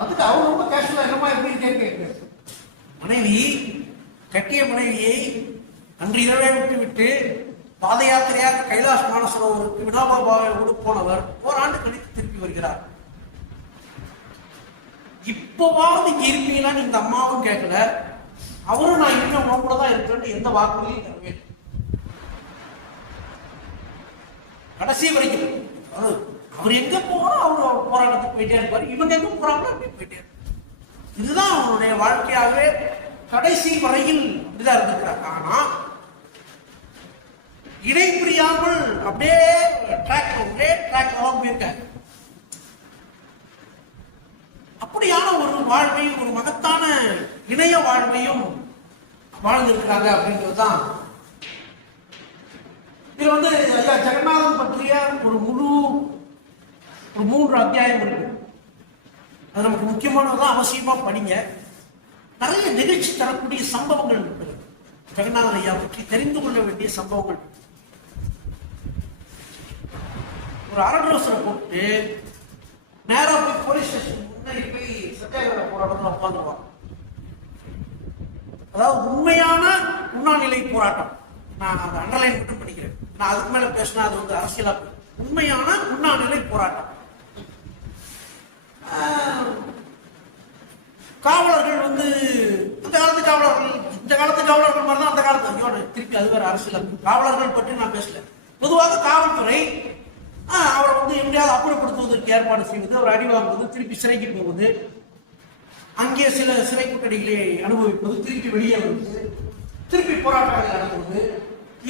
அதுக்கு அவர் ரொம்ப கேஷுவலா என்னமா எப்படி கேட்க, மனைவி கட்டிய மனைவியை அன்று இரவே விட்டு பாத யாத்திரையாக கைலாஷ் மானசரோவருக்கு வினோபா பாவேவோடு போனவர் ஓராண்டு கழித்து திருப்பி வருகிறார். இப்போவாவது இங்க இருப்பீங்களான்னு இந்த அம்மாவும் கேட்கல, அவரும் நான் இன்னும் உன் கூட தான் இருக்கேன்னு எந்த வாக்குறுதியும் தரவே இல்லை. கடைசி வரைக்கும் அவர் எங்க போறோம் அவர் போராட்டத்துக்கு போயிட்டே இருப்பாரு, இவங்க எங்க போறாங்களோ அப்படி போயிட்டே இருப்பாரு. இதுதான் அவருடைய வாழ்க்கையாகவே கடைசி வரையில் அப்படிதான் இருந்திருக்கிறார். ஆனா இடைபிரியாமல் அப்படியே ட்ராக் போயிருக்காரு. அப்படியான ஒரு வாழ்வை, ஒரு மகத்தான இணைய வாழ்வையும் வாழ்ந்திருக்கிறாங்க அப்படின்றதுதான். இதுல வந்து ஐயா ஜெகநாதன் பற்றிய ஒரு 3 அத்தியாயம் இருக்கு. அது நமக்கு முக்கியமானதுதான், அவசியமா படிங்க. நிறைய நிகழ்ச்சி தரக்கூடிய சம்பவங்கள் இருக்கிறது. ஜெகநாதன் ஐயா பற்றி தெரிந்து கொள்ள வேண்டிய சம்பவங்கள். ஒரு அரட்ரோசரை போட்டு நேரா போய் போலீஸ் ஸ்டேஷன் முன்னாடி போய் சத்தியாகிரக போராட்டத்தில் உட்காந்துருவாங்க. அதாவது உண்மையான உண்ணாநிலை போராட்டம். நான் அந்த அண்டர்லைன் மட்டும் படிக்கிறேன், நான் அதுக்கு மேல பேசினா அது வந்து அரசியலா. உண்மையான உண்ணாநிலை போராட்டம். காவலர்கள் வந்து அந்த காலத்து காவலர்கள், இந்த காலத்து காவலர்கள் மாதிரி தான் அந்த காலத்து, திருப்பி அது வேற அரசியல். காவலர்கள் பற்றி நான் பேசல. பொதுவாக காவல்துறை அவரை வந்து எப்படியாவது அப்புறப்படுத்துவதற்கு ஏற்பாடு செய்வது, அவர் அடி வாங்குவது, திருப்பி சிறைக்கு போவது, அங்கே சில சிறை கூட்டணிகளை அனுபவிப்பது, திருப்பி வெளியே வருவது, திருப்பி போராட்டங்களை நடத்துவது,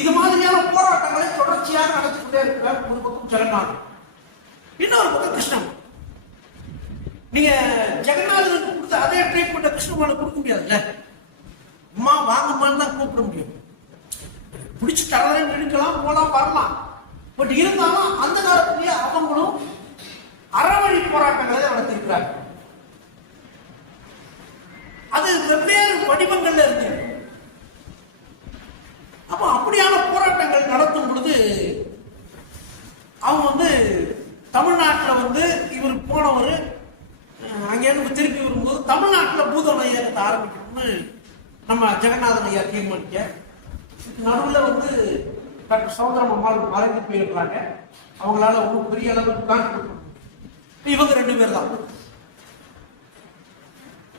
இது மாதிரியான போராட்டங்களை தொடர்ச்சியாக நடத்தி கொண்டே இருக்கிறார். ஒரு பக்கம் ஜெகநாதன், இன்னொரு பக்கம் கிருஷ்ணன். நீங்க ஜெகநாதனுக்கு கொடுத்த அதே ட்ரீட்மெண்ட் கிருஷ்ணமான கொடுக்க முடியாதுல்ல. அம்மா வாங்கம்மான்னு தான் கூப்பிட முடியும். பிடிச்சி தரலன்னு எடுக்கலாம், போலாம், வரலாம். பட் இருந்தாலும் அந்த காலத்திலேயே அவங்களும் அறவழி போராட்டங்களை நடத்திருக்கிறாங்க. அது வெவ்வேறு வடிவங்கள்ல இருக்கு. அப்ப அப்படியான போராட்டங்கள் நடத்தும் பொழுது அவங்க வந்து தமிழ்நாட்டில் வந்து இவர் போனவர் அங்கேருந்து திருப்பி வரும்போது தமிழ்நாட்டில் பூதோன இயக்கத்தை ஆரம்பிக்கணும்னு நம்ம ஜெகநாதன் ஐயா தீர்மானிக்க, நடுவில் வந்து டாக்டர் சௌந்தரம் அம்மாள் மறைந்து போயிருக்கிறாங்க. அவங்களால ஒன்றும் பெரிய அளவுக்கு கான்ட்ரிபியூட் பண்ண, இவங்க 2 பேர் தான்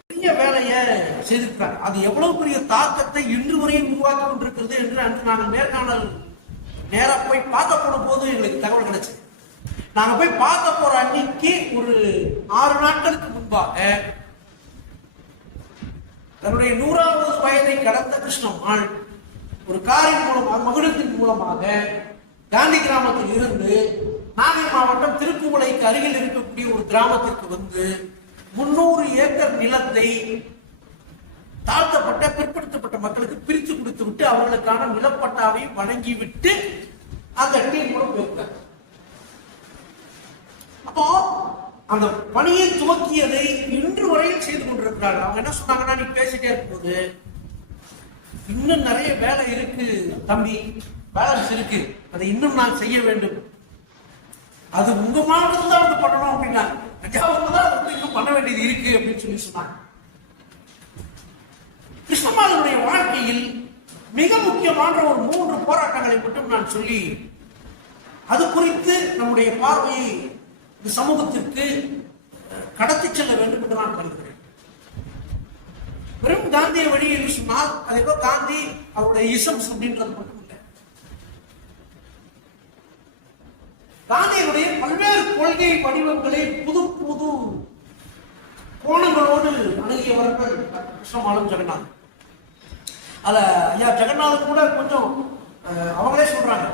பெரிய வேலையை செய்திருக்கிறாங்க. அது எவ்வளவு பெரிய தாக்கத்தை இன்று வரையும் உருவாக்கி கொண்டிருக்கிறது என்று அன்று நாங்கள் நேர்காணல் நேரா போய் பார்க்க போன போது எங்களுக்கு தகவல் கிடைச்சது. நாங்க போய் பார்க்க போற அன்னைக்கு ஒரு 6 நாட்களுக்கு முன்பாக தன்னுடைய 100வது வயதை கடந்த கிருஷ்ணம்மாள் ஒரு காரின் மூலமாக, மகுடத்தின் மூலமாக காந்தி கிராமத்தில் இருந்து நாகை மாவட்டம் திருப்புவளைக்கு அருகில் இருக்கக்கூடிய ஒரு கிராமத்திற்கு வந்து 300 ஏக்கர் நிலத்தை தாழ்த்தப்பட்ட பிற்படுத்தப்பட்ட மக்களுக்கு பிரித்து கொடுத்து விட்டு அவர்களுக்கான நிலப்பட்டாவை வழங்கிவிட்டு அந்த டீம் மூலம் போயிருக்காங்க. அப்போ அந்த பணியை துவக்கியதை இன்று வரையில் செய்து கொண்டிருக்கிறார்கள். அவங்க என்ன சொன்னாங்கன்னா, நீ பேசிட்டே இருக்கும்போது இன்னும் நிறைய வேலை இருக்கு தம்பி, பேலன்ஸ் இருக்கு, அதை இன்னும் நான் செய்ய வேண்டும், அது உங்க மாவட்டத்தில் தான் வந்து பண்ணணும் அப்படின்னா தஞ்சாவூர்ல தான் வந்து இன்னும் பண்ண வேண்டியது இருக்கு அப்படின்னு சொல்லி சொன்னாங்க. கிருஷ்ணமாலனுடைய வாழ்க்கையில் மிக முக்கியமான ஒரு 3 போராட்டங்களை மட்டும் நான் சொல்லி அது குறித்து நம்முடைய பார்வையை இந்த சமூகத்திற்கு கடத்தி செல்ல வேண்டும் என்று நான் கருதுகிறேன். வெறும் காந்திய வழி என்று சொன்னால் அது ஏதோ காந்தி அவருடைய இசம்ஸ் அப்படின்றது மட்டும் இல்லை. காந்தியினுடைய பல்வேறு கொள்கை வடிவங்களை புது புது கோணங்களோடு அணுகியவர்கள் கிருஷ்ணமாலும் ஜெகநாதன். அத ஐயா ஜெகநாதன் கூட கொஞ்சம் அவங்களே சொல்றாங்க,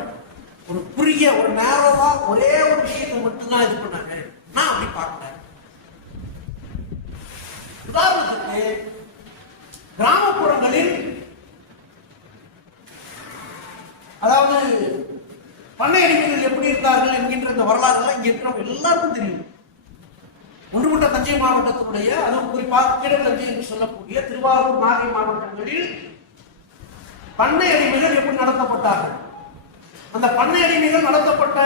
ஒரு குறுகிய ஒரு நேரமா ஒரே ஒரு விஷயத்தை மட்டும்தான் இது பண்ணாங்க, நான் அப்படி பார்க்கல. உதாரணத்துக்கு கிராமப்புறங்களில், அதாவது பண்ணை அடிமைகள் எப்படி இருந்தார்கள் என்கின்ற இந்த வரலாறுலாம் இங்க இருக்கிறவங்க எல்லாருக்கும் தெரியும். ஒன்றுபட்ட தஞ்சை மாவட்டத்தினுடைய, அதுவும் குறிப்பாக கீழத்தஞ்சை என்று சொல்லக்கூடிய திருவாரூர், நாகை மாவட்டங்களில் பண்ணை அடிமைகள் எப்படி நடத்தப்பட்டார்கள், அந்த பண்ணை அடிமைகள் நடத்தப்பட்ட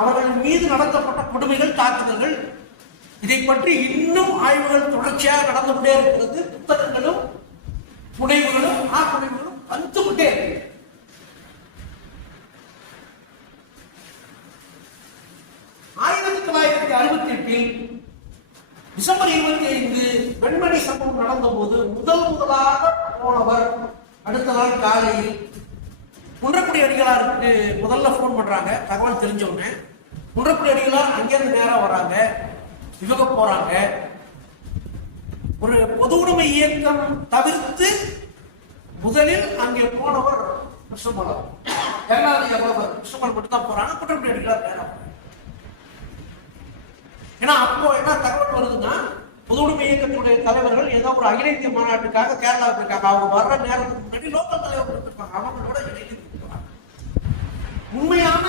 அவர்கள் மீது நடத்தப்பட்ட கொடுமைகள், தாக்குதல்கள், இதை பற்றி இன்னும் ஆய்வுகள் தொடர்ச்சியாக நடந்து கொண்டே இருக்கிறது. புத்தகங்களும் புனைவுகளும் புனைவுகளும் வந்து கொண்டே இருக்கு. டிசம்பர் 25 வெண்மணி சம்பவம் நடந்த போது முதலாக போனவர் அடுத்த நாள் காலையில் குன்றக்குடி அடிகளாருக்கு முதல்ல போன் பண்றாங்க. தகவல் தெரிஞ்சவங்க குன்றக்குடி அடிகளார் அங்கிருந்து நேரா வராங்க, இவங்க போறாங்க. ஒரு பொது உடைமை இயக்கம் தவிர்த்து முதலில் அங்கே போனவர் கிருஷ்ணமலம், கிருஷ்ணமலம் மட்டும் தான் போறாங்க. குன்றக்குடி அடிகளார் நேரா. ஏன்னா அப்போ என்ன தகவல் வருதுன்னா, பொது உடைமை இயக்கத்துடைய தலைவர்கள் ஏதோ ஒரு அகில இந்திய மாநாட்டுக்காக கேரளாவுக்கு இருக்காங்க. அவங்க வர்ற நேரத்துக்கு முன்னாடி லோக்கல் தலைவர்கள் இருப்பாங்க, அவங்களோட இணைந்து இருப்பாங்க. உண்மையான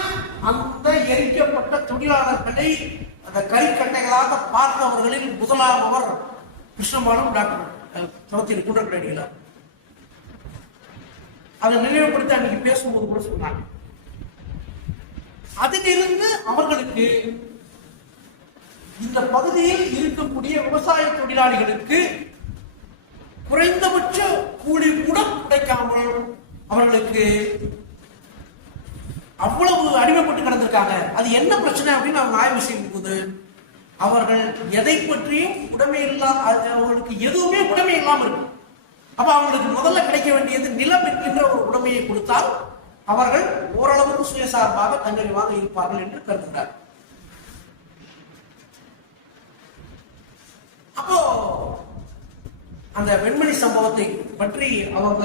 அந்த எரிக்கப்பட்ட தொழிலாளர்களை அந்த கறிக்கட்டைகளாக பார்த்தவர்களில் முதலாமவர் கிருஷ்ணமாலும் டாக்டர் சௌத்திரி குன்றக்குடி அடிகளார். அதை நினைவுபடுத்தி அன்னைக்கு பேசும்போது கூட சொன்னாங்க. அதிலிருந்து அவர்களுக்கு இந்த பகுதியில் இருக்கக்கூடிய விவசாய தொழிலாளிகளுக்கு குறைந்தபட்ச கூலி கூட கிடைக்காமல் அவர்களுக்கு அவ்வளவு அடிமைப்பட்டு கிடந்திருக்காங்க. அது என்ன பிரச்சனை அப்படின்னு அவங்க ஆய்வு செய்யும் போது அவர்கள் எதை பற்றியும் உடைமை அவர்களுக்கு எதுவுமே உடைமை இல்லாமல் இருக்கு. அப்ப அவங்களுக்கு முதல்ல கிடைக்க வேண்டியது நிலம் என்கின்ற ஒரு உடைமையை கொடுத்தால் அவர்கள் ஓரளவுக்கு சுயசார்பாக தன்னிறைவாக இருப்பார்கள் என்று கருதுகிறார். அப்போ அந்த வெண்மணி சம்பவத்தை பற்றி அவங்க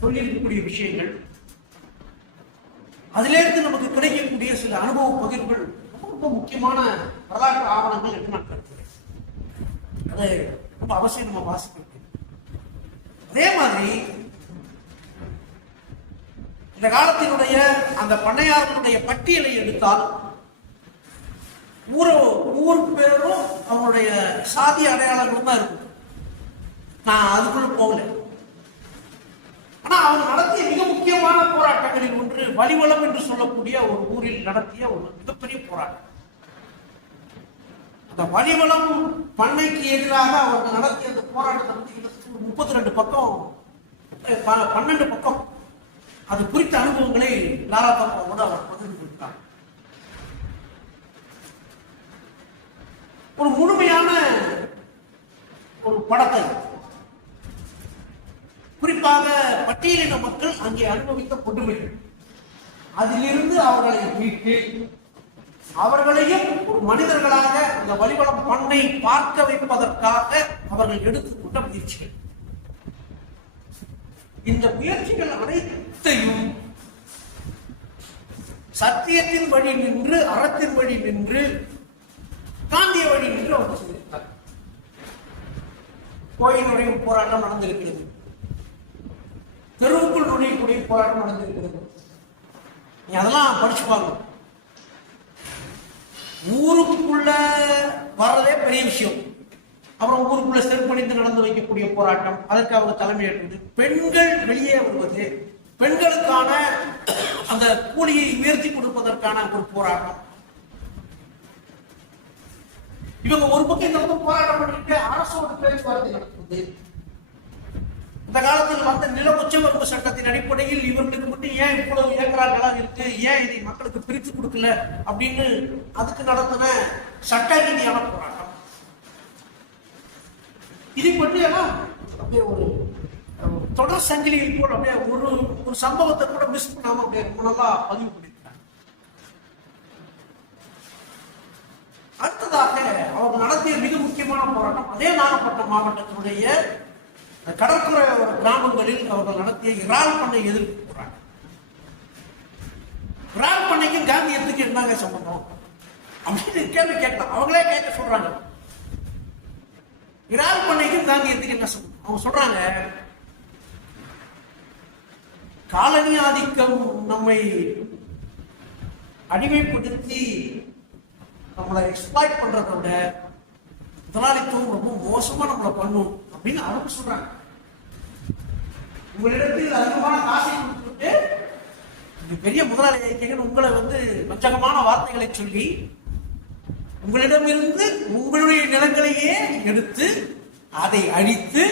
சொல்லி இருக்கக்கூடிய விஷயங்கள், அதிலிருந்து நமக்கு கிடைக்கக்கூடிய சில அனுபவ பகிர்வுகள் ரொம்ப முக்கியமான வரலாற்று ஆவணங்கள் என்று நான் கருதுகிறேன். அது ரொம்ப அவசியம் நம்ம வாசிக்க. அதே மாதிரி இந்த காலத்தினுடைய அந்த பண்ணையார்களுடைய பட்டியலை எடுத்தால் ஊர் பேரும் அவங்களுடைய சாதி அடையாளங்களும் தான் இருக்கும். நான் அதுக்குள்ள போகல. ஆனா அவங்க நடத்திய மிக முக்கியமான போராட்டங்களில் ஒன்று வலிவளம் என்று சொல்லக்கூடிய ஒரு ஊரில் நடத்திய ஒரு மிகப்பெரிய போராட்டம். அந்த வலிவளம் பண்ணைக்கு எதிராக அவர்கள் நடத்திய அந்த போராட்டத்தை பற்றி 32 பக்கம் 12 பக்கம் அது குறித்த அனுபவங்களை லாரா தப்பாவோடு அவர் பகிர்ந்து கொடுத்தார். ஒரு முழுமையான ஒரு படத்தை, குறிப்பாக பட்டியலின மக்கள் அங்கே அனுபவித்த கொடுமைகள், அதிலிருந்து அவர்களை மீட்டு அவர்களையும் ஒரு மனிதர்களாக அந்த வலிவளம் பண்ணை பார்க்க வைப்பதற்காக அவர்கள் எடுத்துக்கொண்ட முயற்சிகள். இந்த முயற்சிகள் அனைத்தையும் சத்தியத்தின் வழி நின்று, அறத்தின் வழி நின்று, காந்திய வழி நின்று அவர் சொல்லியிருக்கார். கோயில் நுழையும் போராட்டம் நடந்திருக்கிறது, தெருவுக்குள் நுழையக்கூடிய போராட்டம் நடந்திருக்கிறது. நீ அதெல்லாம் படிச்சு பாருங்க. ஊருக்குள்ள வர்றதே பெரிய விஷயம். அப்புறம் ஊருக்குள்ள செருப்பணிந்து நடந்து வைக்கக்கூடிய போராட்டம், அதற்கு அவங்க தலைமை ஏற்றது. பெண்கள் வெளியே வருவது, பெண்களுக்கான அந்த கூலியை உயர்த்தி கொடுப்பதற்கான ஒரு போராட்டம். இவங்க ஒரு பக்கம் இந்த பக்கம் போராட்டம் பண்ணிட்டு அரசோட பேச்சுவார்த்தை நடத்துவது. இந்த காலத்தில் வந்த நில உச்சவரம்பு சட்டத்தின் அடிப்படையில் இவர்களுக்கு மட்டும் ஏன் இவ்வளவு ஏக்கரால் நிலம் இருக்கு, ஏன் இதை மக்களுக்கு பிரித்து கொடுக்கல அப்படின்னு அதுக்கு நடத்தின சட்ட ரீதியான போராட்டம். இதை பற்றி எல்லாம் அப்படியே ஒரு தொடர் சங்கிலியை போல அப்படியே ஒரு சம்பவத்தை கூட மிஸ் பண்ணாம அப்படியே ரொம்ப நல்லா பதிவு பண்ணியிருக்காங்க. அடுத்ததாக அவங்க நடத்திய மிக முக்கியமான போராட்டம் அதே நாகப்பட்டினம் மாவட்டத்தினுடைய கடற்கரை கிராமங்களில் அவர்கள் நடத்திய இறால் பண்ணை எதிர்ப்பு போறாங்க. இறால் பண்ணைக்கும் காந்தியத்துக்கு என்னங்க சம்பந்தம் அப்படின்னு கேள்வி கேட்கலாம். அவங்களே கேட்க சொல்றாங்க, இறால் பண்ணைக்கும் காந்தியத்துக்கு என்ன சம்பந்தம்? அவங்க சொல்றாங்க, காலனி ஆதிக்கம் நம்மை அடிமைப்படுத்தி நம்மளை எக்ஸ்ப்ளாய்ட் பண்றதை விட முதலாளித்துவம் ரொம்ப மோசமா நம்மளை பண்ணும் அப்படின்னு அவங்க சொல்றாங்க. உங்களிடத்தில் அதிகமான காசை கொடுத்துட்டு பெரிய முதலாளி ஆகிட்டீங்கன்னு உங்களை வஞ்சகமான வார்த்தைகளை சொல்லி உங்களிடமிருந்து உங்களுடைய நிலங்களையே எடுத்து அதை அழித்து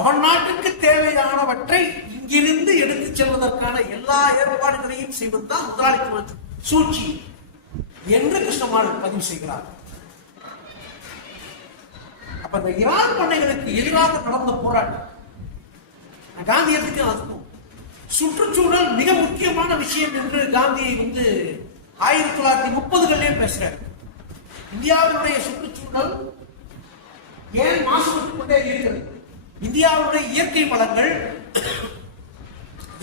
அவன் நாட்டுக்கு தேவையானவற்றை இங்கிருந்து எடுத்து செல்வதற்கான எல்லா ஏற்பாடுகளையும் செய்வதுதான் முதலாளித்துவ சூழ்ச்சி என்று கிருஷ்ணமால் பதிவு செய்கிறார். அப்ப இந்த இறால் பண்ணைகளுக்கு எதிராக நடந்த போராட்டம் காந்தியத்துக்கு அதுக்கும் சுற்றுச்சூழல் மிக முக்கியமான விஷயம் என்று காந்தியை 1930களிலே பேசுறாரு. இந்தியாவுடைய சுற்றுச்சூழல் ஏன் மாசுபட்டுக் கொண்டே இருக்கிறது, இந்தியாவுடைய இயற்கை வளங்கள்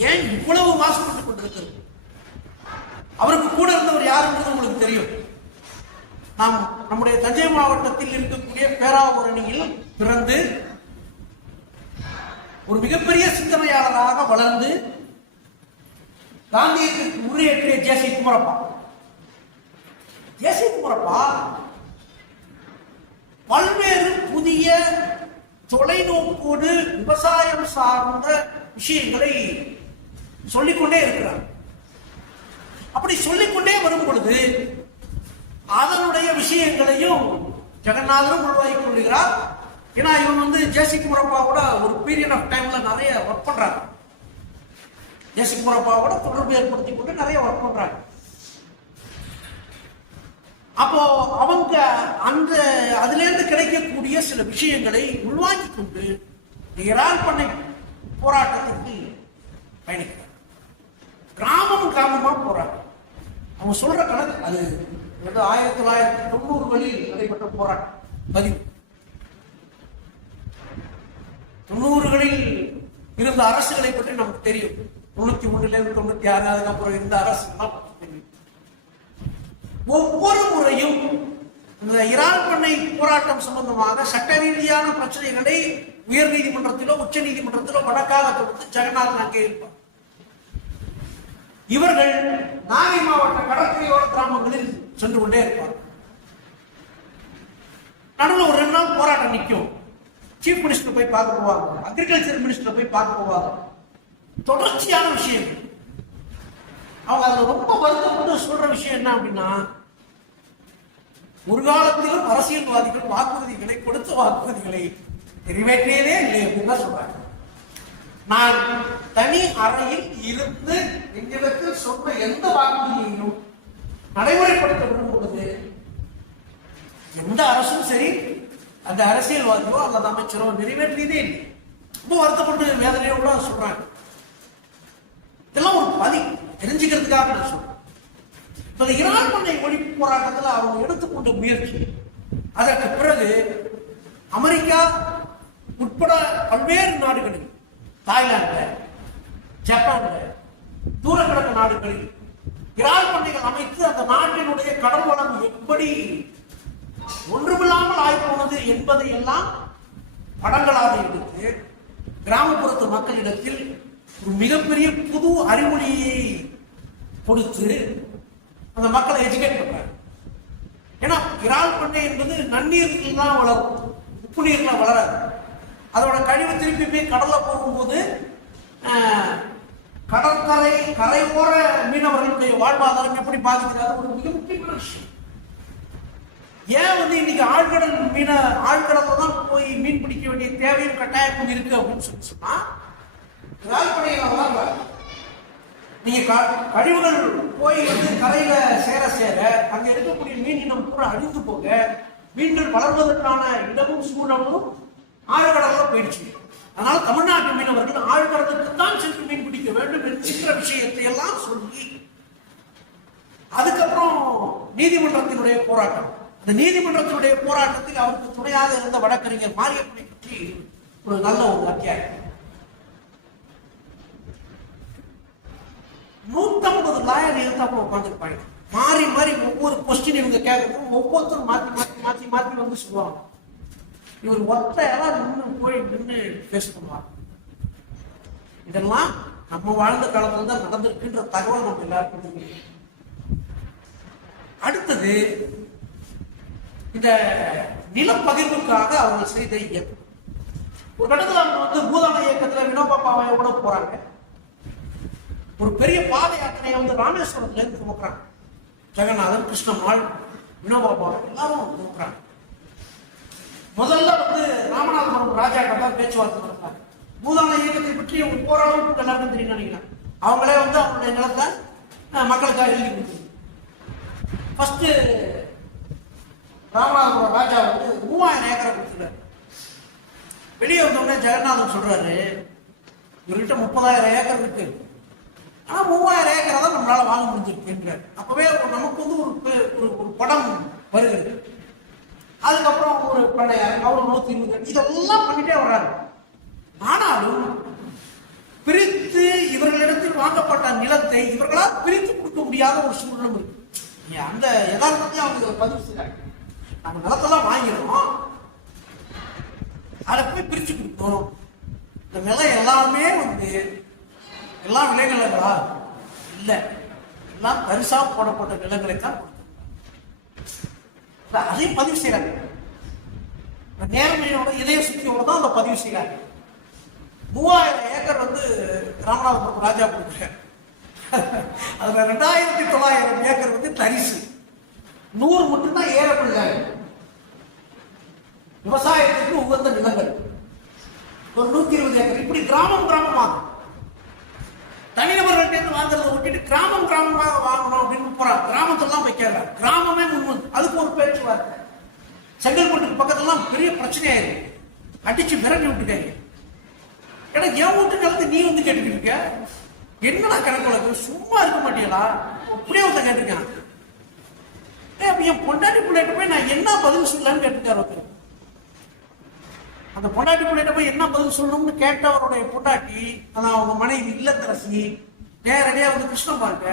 ஏன் இவ்வளவு மாசுபட்டுக் கொண்டிருக்கிறது? அவருக்கு கூட இருந்தவர் யார் என்பது உங்களுக்கு தெரியும். நாம் நம்முடைய தஞ்சை மாவட்டத்தில் இருக்கக்கூடிய பேராவூரணியில் பிறந்து ஒரு மிகப்பெரிய சிந்தனையாளராக வளர்ந்து காந்தியத்திற்கு முறையேற்றிய ஜே.சி. குமரப்பா. ஜே.சி. குமரப்பா பல்வேறு புதிய தொலைநோக்கோடு விவசாயம் சார்ந்த விஷயங்களை சொல்லிக்கொண்டே இருக்கிறார். அப்படி சொல்லிக்கொண்டே வரும் பொழுது அதனுடைய விஷயங்களையும் ஜெகநாதனும் உள்வாங்கிக் கொள்கிறார். ஏன்னா இவன் ஜே.சி. குமரப்பாவோட ஒரு பீரியட் ஆஃப் டைம்ல நிறைய ஒர்க் பண்றாங்க. ஜே.சி. குமரப்பாவோட தொடர்பு ஏற்படுத்தி கொண்டு நிறைய ஒர்க் பண்றாங்க. அப்போ அவங்க அந்த அதுல இருந்து கிடைக்கக்கூடிய சில விஷயங்களை உள்வாங்கிக் கொண்டு இறால் பண்ணை போராட்டத்திற்கு பயணிக்கிறார். கிராமம் கிராமமா போறாங்க. அவங்க சொல்ற கணக்கு அது 1990களில் நடைபெற்ற போராட்டம் பதிவு. 90களில் இருந்த அரசுகளை பற்றி நமக்கு தெரியும். 93லேருந்து 96 அதுக்கப்புறம் இருந்த அரசுலாம் தெரியும். ஒவ்வொரு முறையும் இந்த இறால் பண்ணை போராட்டம் சம்பந்தமாக சட்ட ரீதியான பிரச்சனைகளை உயர் நீதிமன்றத்திலோ உச்ச நீதிமன்றத்திலோ வழக்காக தொடுத்து ஜெகநாதன் அங்கே இருப்பார். இவர்கள் நாகை மாவட்ட கடற்கரையோர கிராமங்களில் சென்று கொண்டே இருப்பார். நடுவில் ஒரு 2 நாள் போராட்டம் நிற்கும். சீஃப் மினிஸ்டர் போய் பார்க்க போவாங்க, அக்ரிகல்ச்சர் மினிஸ்டர் போய் பார்க்க போவாங்க. தொடர்ச்சியான விஷயம். அவங்க அதுல ரொம்ப வருத்தப்பட்டு சொல்ற விஷயம் என்ன அப்படின்னா, ஒரு காலத்திலும் அரசியல்வாதிகள் வாக்குறுதிகளை கொடுத்த வாக்குறுதிகளை நிறைவேற்றியதே இல்லை அப்படின்னு தான் சொல்றாங்க. நான் தனி அறையில் இருந்து எங்களிடத்தில் சொன்ன எந்த வாக்குறுதியையும் நடைமுறைப்படுத்த விடும் பொழுது எந்த அரசும் சரி அந்த அரசியல்வாதியோ அல்லது அமைச்சரோ நிறைவேற்றியதே இல்லை. ரொம்ப வருத்தப்பட்டு வேதனையோட சொல்றாங்க. இதெல்லாம் ஒரு பதி தெரிஞ்சுக்கிறதுக்காக நான் சொல்றேன். இறால் பண்ணை ஒழிப்பு போராட்டத்தில் அவங்க எடுத்துக்கொண்ட முயற்சி, அதற்கு பிறகு அமெரிக்கா உட்பட பல்வேறு நாடுகளில், தாய்லாந்து, ஜப்பான்ல, தூரக்கிழக்கு நாடுகளில் இறால் பண்ணைகள் அமைத்து அந்த நாட்டினுடைய கடல் வளம் எப்படி ஒன்றுமில்லாமல் ஆய்ப்போனது என்பதை எல்லாம் படங்களாக எடுத்து கிராமப்புறத்து மக்களிடத்தில் ஒரு மிகப்பெரிய புது அறிமொழியை கொடுத்து அந்த மக்களை எஜுகேட் பண்றாங்க. ஏன்னா இறால் பண்ணை என்பது நன்னீர்கள் தான் வளரும், உப்பு நீர்லாம் வளராது. அதோட கழிவு திருப்பி போய் கடல்ல போகும்போது கடற்கரை கரையோர மீனவர்களுடைய வாழ்வாதாரம் எப்படி பாதிக்கிறாரு ஒரு மிக முக்கியமான விஷயம். ஏன் இன்னைக்கு ஆழ்கடல்ல தான் போய் மீன் பிடிக்க வேண்டிய தேவையும் கட்டாயமும் இருக்கு அப்படின்னு சொன்னா இறால் பண்ணையில நீங்க கழிவுகள் போய் கரையில சேர அங்க இருக்கக்கூடிய மீன் இனம் கூட அழிந்து போக மீன்கள் வளர்வதற்கான இடமும் சூழலும் ஆழ்கடல்ல போயிடுச்சு. அதனால தமிழ்நாட்டு மீனவர்கள் ஆழ்கடலுக்கு தான் சென்று மீன் பிடிக்க வேண்டும் என்கிற விஷயத்தை எல்லாம் சொல்லி அதுக்கப்புறம் நீதிமன்றத்தினுடைய போராட்டம். அந்த நீதிமன்றத்தினுடைய போராட்டத்தில் அவருக்கு துணையாக இருந்த வழக்கறிஞர் மாரியப்பனை பற்றி ஒரு நல்ல ஒரு அத்தியாயம். 150 லாயர் எழுத்தாப்புல உட்காந்துருப்பாங்க. மாறி மாறி ஒவ்வொரு கொஸ்டின் இவங்க கேட்கறதும் ஒவ்வொருத்தரும் மாற்றி மாற்றி மாற்றி மாற்றி வந்து சொல்லுவாங்க. இவர் ஒத்தையெல்லாம் நின்று பேச பண்ணுவாங்க. இதெல்லாம் நம்ம வாழ்ந்த காலத்துல தான் நடந்திருக்குன்ற தகவல் நம்ம எல்லாருக்கும் தெரியும். அடுத்தது இந்த நிலப்பகிர்வுக்காக அவங்க செய்த இயக்கம். ஒரு கட்டத்தில் அவங்க வந்து பூதான இயக்கத்துல வினோபா பாவையோட போறாங்க. ஒரு பெரிய பாத யாத்திரையை வந்து ராமேஸ்வரத்துல இருந்து துவக்குறாங்க. ஜெகநாதன், கிருஷ்ணம்மாள், வினோபா பாவை எல்லாரும் துவக்குறாங்க. முதல்ல வந்து ராமநாதபுரம் ராஜா கிட்ட பேச்சுவார்த்தை நடத்தாங்க. பூதான இயக்கத்தை பற்றி ஓரளவுக்கு எல்லாருக்கும் தெரியும் நினைக்கிறேன். அவங்களே வந்து அவங்களுடைய நிலத்தை மக்களுக்காக எழுதி கொடுத்தாங்க. ஃபர்ஸ்ட் ராமநாதபுரம் ராஜா வந்து 3000 ஏக்கரை கொடுத்துட்டாரு. வெளியே வந்தோடனே ஜெகநாதன் சொல்றாரு, இவர்கிட்ட 30,000 ஏக்கர் இருக்கு, ஆனா 3000 ஏக்கரை தான் நம்மளால வாங்க முடிஞ்சிருக்குன்றார். அப்பவே நமக்கு வந்து ஒரு படம் வருகிறது. அதுக்கப்புறம் ஒரு பழையார், அவரு 120, இதெல்லாம் பண்ணிட்டே வர்றாரு. ஆனாலும் பிரித்து இவர்களிடத்தில் வாங்கப்பட்ட நிலத்தை இவர்களால் பிரித்து கொடுக்க முடியாத ஒரு சூழ்நிலை இருக்கு. அந்த யதார்த்தத்தையும் அவங்க பதிவு செய்யறாங்க. நம்ம நிலத்தெல்லாம் வாங்கிடுறோம், அதை போய் பிரிச்சு கொடுக்கணும். இந்த நிலம் எல்லாமே வந்து எல்லாம் விளைநிலங்களா இல்ல, எல்லாம் தரிசா போடப்பட்ட நிலங்களை தான் அதையும் பதிவு செய்யறாங்க. நேர்மையோட இதய சுத்தியோட தான் அந்த பதிவு செய்யறாங்க. 3000 ஏக்கர் வந்து ராமநாதபுரம் ராஜா கொடுக்குறாரு. அதுல 2900 ஏக்கர் வந்து தரிசு, 100 மட்டும்தான் ஏறப்பிள்ளை விவசாயத்துக்கு உகந்த நிலங்கள். ஒரு 120 ஏக்கர் இப்படி கிராமம் கிராமமாக தனிநபர்கள் வாங்குறத விட்டுட்டு கிராமம் கிராமமாக வாங்கணும் அப்படின்னு போறாங்க. கிராமத்தெல்லாம் வைக்கல, கிராமமே முன்வந்து அதுக்கு ஒரு பேச்சுவார்த்தை. செங்கல்பட்டுக்கு பக்கத்துலாம் பெரிய பிரச்சனையாயிருக்கு, அடிச்சு விரட்டி விட்டுக்காங்க. ஏன்னா என் வீட்டு நிலத்தை நீ வந்து கேட்டுக்கிட்டு இருக்க, என்னடா கணக்கு வழக்கு, சும்மா இருக்க மாட்டீங்களா அப்படியே ஒருத்த கேட்டிருக்கான். அப்ப என் பொண்டாட்டி பிள்ளைகிட்ட போய் நான் என்ன பதில் சொல்லலான்னு கேட்டுக்காரு ஒருத்தர். அந்த பொண்டாட்டி பிள்ளைகிட்ட போய் என்ன பதில் சொல்லணும்னு கேட்டவருடைய பொண்டாட்டி, அதான் அவங்க மனைவி இல்லத்தரசி, நேரடியா வந்து கிருஷ்ணன் பார்க்க,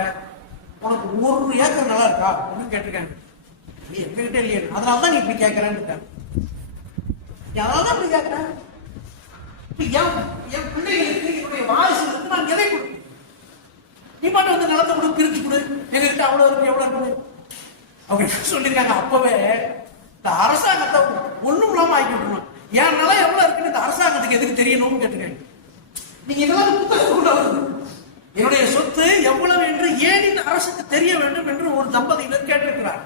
உனக்கு 1 ஏக்கர் நல்லா இருக்கா அப்படின்னு கேட்டிருக்காங்க. நீ எங்ககிட்ட இல்லையே, அதனாலதான் நீ இப்படி கேட்கறேன்னு. அதனாலதான் இப்படி கேட்கிறேன். என் பிள்ளைகளுக்கு என்னுடைய வாரிசுகளுக்கு நான் எதை கொடுப்பேன்? நீ மட்டும் வந்து நிலத்தை கொடு, பிரிச்சு கொடு, எங்ககிட்ட அவ்வளவு இருக்கு எவ்வளவு இருக்குது அப்படின்னு சொல்லியிருக்காங்க. அப்பவே இந்த அரசாங்கத்தை ஒண்ணும் இல்லாம ஆக்கி விட்டுருணும். என் நிலம் எவ்வளவு இருக்குன்னு இந்த அரசாங்கத்துக்கு எதுக்கு தெரியணும்னு கேட்டுருக்காங்க. நீங்க இதெல்லாம் புத்தகம் கொண்டு வருது, என்னுடைய சொத்து எவ்வளவு என்று ஏன் இந்த அரசுக்கு தெரிய வேண்டும் என்று ஒரு தம்பதியினர் கேட்டிருக்கிறார்.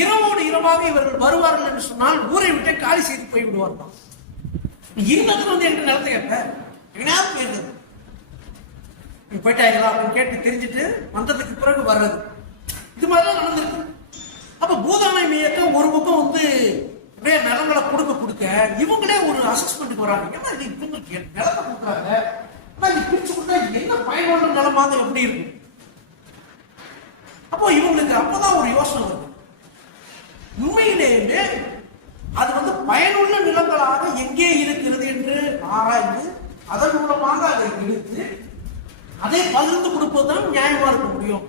இரவோடு இரவாக இவர்கள் வருவார்கள் என்று சொன்னால் ஊரை விட்டு காலி செய்து போய் விடுவார்கள். இருந்ததுக்கு வந்து எங்க நிலத்தை கேட்ட எங்கேயாவது போயிருந்தது, நீ போயிட்டாங்களா அப்படின்னு கேட்டு தெரிஞ்சுட்டு வந்ததுக்கு பிறகு வர்றது, இது மாதிரிலாம் நடந்திருக்கு. அப்ப பூதான இயக்கம் ஒரு பக்கம் வந்து நிறைய நிலங்களை கொடுக்க இவங்களே ஒரு அசஸ்மெண்ட்டுக்கு வராங்க. ஏன்னா இது இவங்களுக்கு நிலத்தை கொடுக்குறாங்க, ஆனா இது பிரிச்சு கொடுத்தா என்ன பயனுள்ள நிலமாக எப்படி இருக்கு? அப்போ இவங்களுக்கு அப்பதான் ஒரு யோசனை வருது, உண்மையிலேயே அது வந்து பயனுள்ள நிலங்களாக எங்கே இருக்கிறது என்று ஆராய்ந்து அதன் மூலமாக அதை எடுத்து அதை பகிர்ந்து கொடுப்பதுதான் நியாயமா இருக்க முடியும்.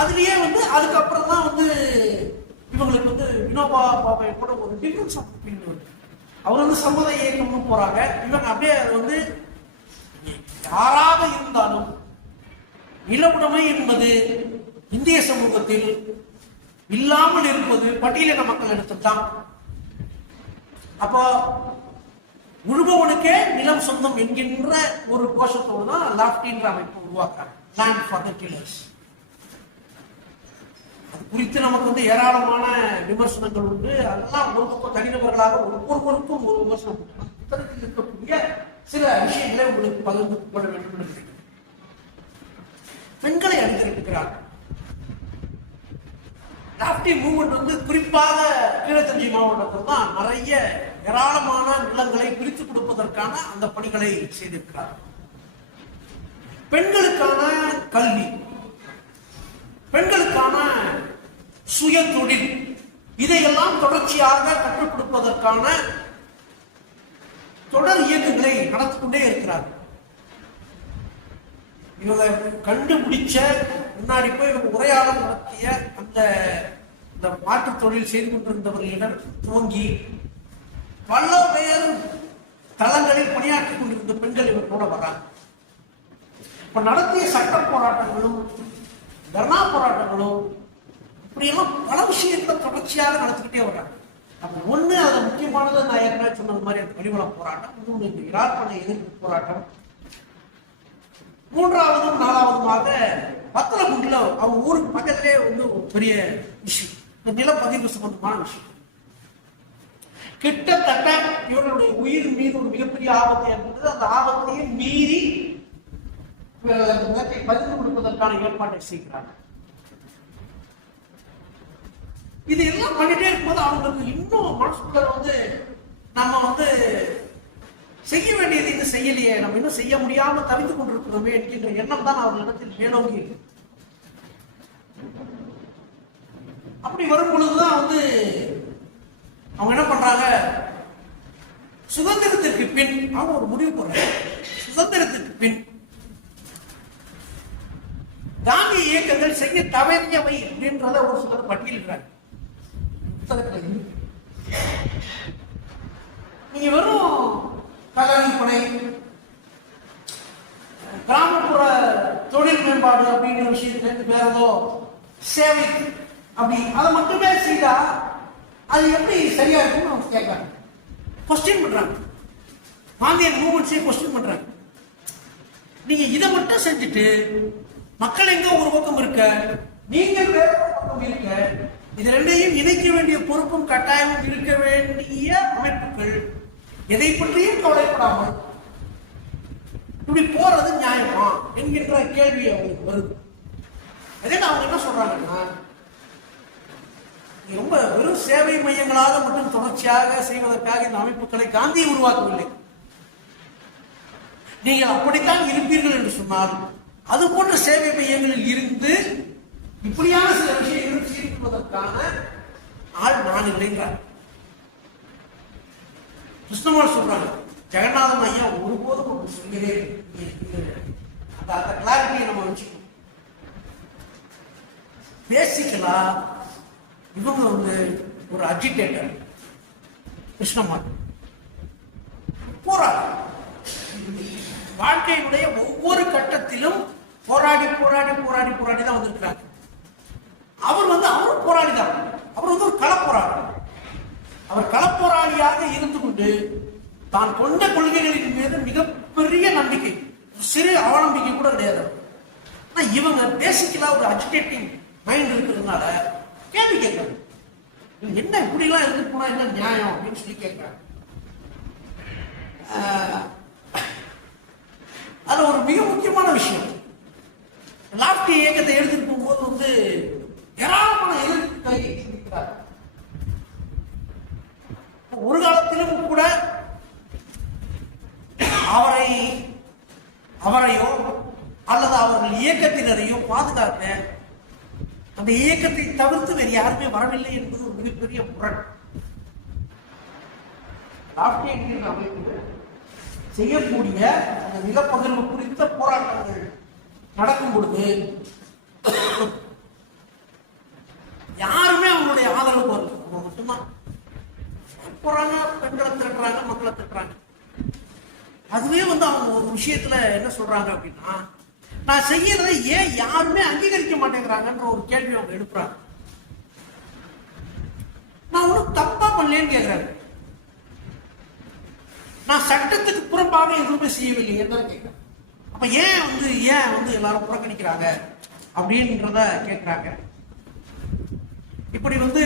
அதுலயே வந்து அதுக்கப்புறம் தான் வந்து இவங்களுக்கு வந்து வினோபா பாவை கூட ஒரு டிஃபரன்ஸ் ஆஃப் ஒப்பீனியன் வருது. அவர் வந்து சமுதாய இயக்கம்னு போறாங்க, இவங்க அப்படியே அது வந்து யாராக இருந்தாலும் நில உடைமை என்பது இந்திய சமூகத்தில் இல்லாமல் இருப்பது பட்டியலின மக்கள் எடுத்துத்தான். அப்போ உழுபவனுக்கே நிலம் சொந்தம் என்கின்ற ஒரு கோஷத்தோடு தான் லாப்டின்ற அமைப்பு உருவாக்குறாங்க, லேண்ட் ஃபார் தி டில்லர்ஸ். அது குறித்து நமக்கு வந்து ஏராளமான விமர்சனங்கள் உண்டு. அதெல்லாம் ஒரு பக்கம் தனிநபர்களாக ஒவ்வொருவருக்கும் ஒரு விமர்சனம் புத்தகத்தில் இருக்கக்கூடிய சில விஷயங்களை உங்களுக்கு பகிர்ந்து கொள்ள வேண்டும் என்று பெண்களை அணிந்திருக்கிறார்கள். லாப்டி மூவ்மெண்ட் வந்து குறிப்பாக கீழத்தஞ்சை மாவட்டத்தில் தான் நிறைய ஏராளமான நிலங்களை பிரித்து கொடுப்பதற்கான அந்த பணிகளை செய்திருக்கிறார். பெண்களுக்கான கல்வி, பெண்களுக்கான சுய தொழில், இதையெல்லாம் தொடர்ச்சியாக கற்றுக் கொடுப்பதற்கான தொடர் இயக்கங்களை நடத்தி கொண்டே இருக்கிறார். இவங்க கண்டுபிடிச்ச முன்னாடி போய் இவங்க உரையாடல் நடத்திய அந்த மாற்றுத் தொழில் செய்து கொண்டிருந்தவர்களிடம் துவங்கி பல்வேறு தளங்களில் பணியாற்றிக் கொண்டிருந்த பெண்கள் இவர்களோட வர்றாங்க. இப்ப நடத்திய சட்ட போராட்டங்களும் தர்ணா போராட்டங்களும் இப்படியெல்லாம் பல விஷயங்களை தொடர்ச்சியாக நடத்திக்கிட்டே வர்றாங்க. அப்ப ஒண்ணு அது முக்கியமானது, நான் ஏற்கனவே சொன்னது மாதிரி அந்த கனிவள போராட்டம், இன்னொன்று இந்த இராப்பண எதிர்ப்பு போராட்டம், மூன்றாவதும் நாலாவதுமாக பத்தலகுண்டுல அவங்க ஊருக்கு பக்கத்திலே வந்து ஒரு பெரிய விஷயம், இந்த நிலப்பதிவு சம்பந்தமான விஷயம். கிட்டத்தட்ட இவர்களுடைய உயிர் மீது ஒரு மிகப்பெரிய ஆபத்து ஏற்பட்டது. அந்த ஆபத்தையும் மீறி நிலத்தை பதிந்து கொடுப்பதற்கான ஏற்பாட்டை செய்கிறாங்க. இது எல்லாம் பண்ணிட்டே இருக்கும்போது அவங்களுக்கு இன்னும் மனசுக்குள்ள வந்து நம்ம வந்து செய்ய வேண்டியது இது செய்யலையே, நம்ம இன்னும் செய்ய முடியாம தவித்துக் கொண்டிருக்கிறோமே என்கின்ற எண்ணம் தான் அவர்களிடத்தில் மேலோங்கி இருக்கு. அப்படி வரும் பொழுதுதான் வந்து அவங்க என்ன பண்றாங்க, சுதந்திரத்திற்கு பின் அவங்க ஒரு முடிவு போடுறாங்க. சுதந்திரத்திற்கு பின் காந்தி இயக்கங்கள் செய்ய தவறியவை அப்படின்றத ஒரு சிலர் பட்டியலிடுறாங்க. நீங்க வெறும் கல்விப்படை, கிராமப்புற தொழில் மேம்பாடு அப்படிங்கிற விஷயத்துல வேற ஏதோ சேவை அப்படி அதை மட்டுமே செய்தா அது எப்படி சரியா இருக்கும்னு அவங்க கேட்கறாங்க, கொஸ்டின் பண்றாங்க. காந்தியன் மூவ்மெண்ட்ஸே கொஸ்டின் பண்றாங்க. நீங்க இதை மட்டும் செஞ்சுட்டு மக்கள் எங்க ஒரு பக்கம் இருக்க, நீங்கள் வேற ஒரு பக்கம் இருக்க, இது ரெண்டையும் இணைக்க வேண்டிய பொறுப்பும் கட்டாயமும் இருக்க வேண்டிய அமைப்புகள் எதை பற்றியும் கவலைப்படாமல் இப்படி போறது நியாயமா என்கின்ற கேள்வி அவங்களுக்கு வருது. அதே அவங்க என்ன சொல்றாங்கன்னா, ரொம்ப வெறும் சேவை மையங்களாக மட்டும் தொடர்ச்சியாக செய்வதற்காக இந்த அமைப்புகளை காந்தி உருவாக்கவில்லை. நீங்கள் அப்படித்தான் இருப்பீர்கள் என்று சொன்னால் அது போன்ற சேவை மையங்களில் இருந்து இப்படியான சில விஷயங்களை சீர்குவதற்கான ஆள் நான் இல்லைங்கிறார். கிருஷ்ணமால் சொல்றாங்க, ஜெகநாதன் ஐயா ஒருபோதும் சொல்லவே அந்த கிளாரிட்டியை நம்ம வச்சுக்கணும். பேசிக்கலா இவங்க வந்து ஒரு அஜிடேட்டர். கிருஷ்ணமால் போராட வாழ்க்கையினுடைய ஒவ்வொரு கட்டத்திலும் போராடி போராடி போராடி போராடி தான் வந்திருக்கிறாங்க. அவரும் போராடி தான், அவர் வந்து ஒரு களப்போராளி. அவர் களப்போராளியாக இருந்து கொண்டு தான் கொண்ட கொள்கைகளின் மீது மிகப்பெரிய நம்பிக்கை, சிறு அவநம்பிக்கை கூட கிடையாது. ஆனா இவங்க பேசிக்கலா ஒரு அஜிடேட்டிங் மைண்ட் இருக்கிறதுனால கேள்வி கேட்கறாங்க, என்ன இப்படி எல்லாம் இருந்து போனா என்ன நியாயம் அப்படின்னு சொல்லி கேட்கிறாங்க. அது ஒரு மிக முக்கியமான விஷயம். லாப்டி இயக்கத்தை எடுத்துட்டு போகும்போது வந்து ஏராளமான எதிர்ப்புகளை சந்திக்கிறார். ஒரு காலத்திலும் கூட அவரையோ அல்லது அவர்கள் இயக்கத்தினரையோ பாதுகாக்க அந்த இயக்கத்தை தவிர்த்து வேறு யாருமே வரவில்லை என்பது ஒரு மிகப்பெரிய முரண். லாப்டி என்கிற அமைப்பு செய்யக்கூடிய அந்த நிலப்பகிர்வு குறித்த போராட்டங்கள் நடக்கும் பொழுது யாருமே அவங்களுடைய ஆதரவு வரல. அவங்க மட்டும்தான் போறாங்க, பெண்களை திரட்டுறாங்க, மக்களை திரட்டுறாங்க. அதுவே வந்து அவங்க ஒரு விஷயத்துல என்ன சொல்றாங்க அப்படின்னா, நான் செய்யறதை ஏன் யாருமே அங்கீகரிக்க மாட்டேங்கிறாங்கன்ற ஒரு கேள்வி அவங்க எழுப்புறாங்க. நான் ஒன்றும் தப்பா பண்ணலேன்னு கேட்கிறாங்க. நான் சட்டத்துக்கு புறம்பாக எதுவுமே செய்யவில்லை தான் கேட்கிறேன். அப்ப ஏன் வந்து எல்லாரும் புறக்கணிக்கிறாங்க அப்படின்றத கேட்கிறாங்க. இப்படி வந்து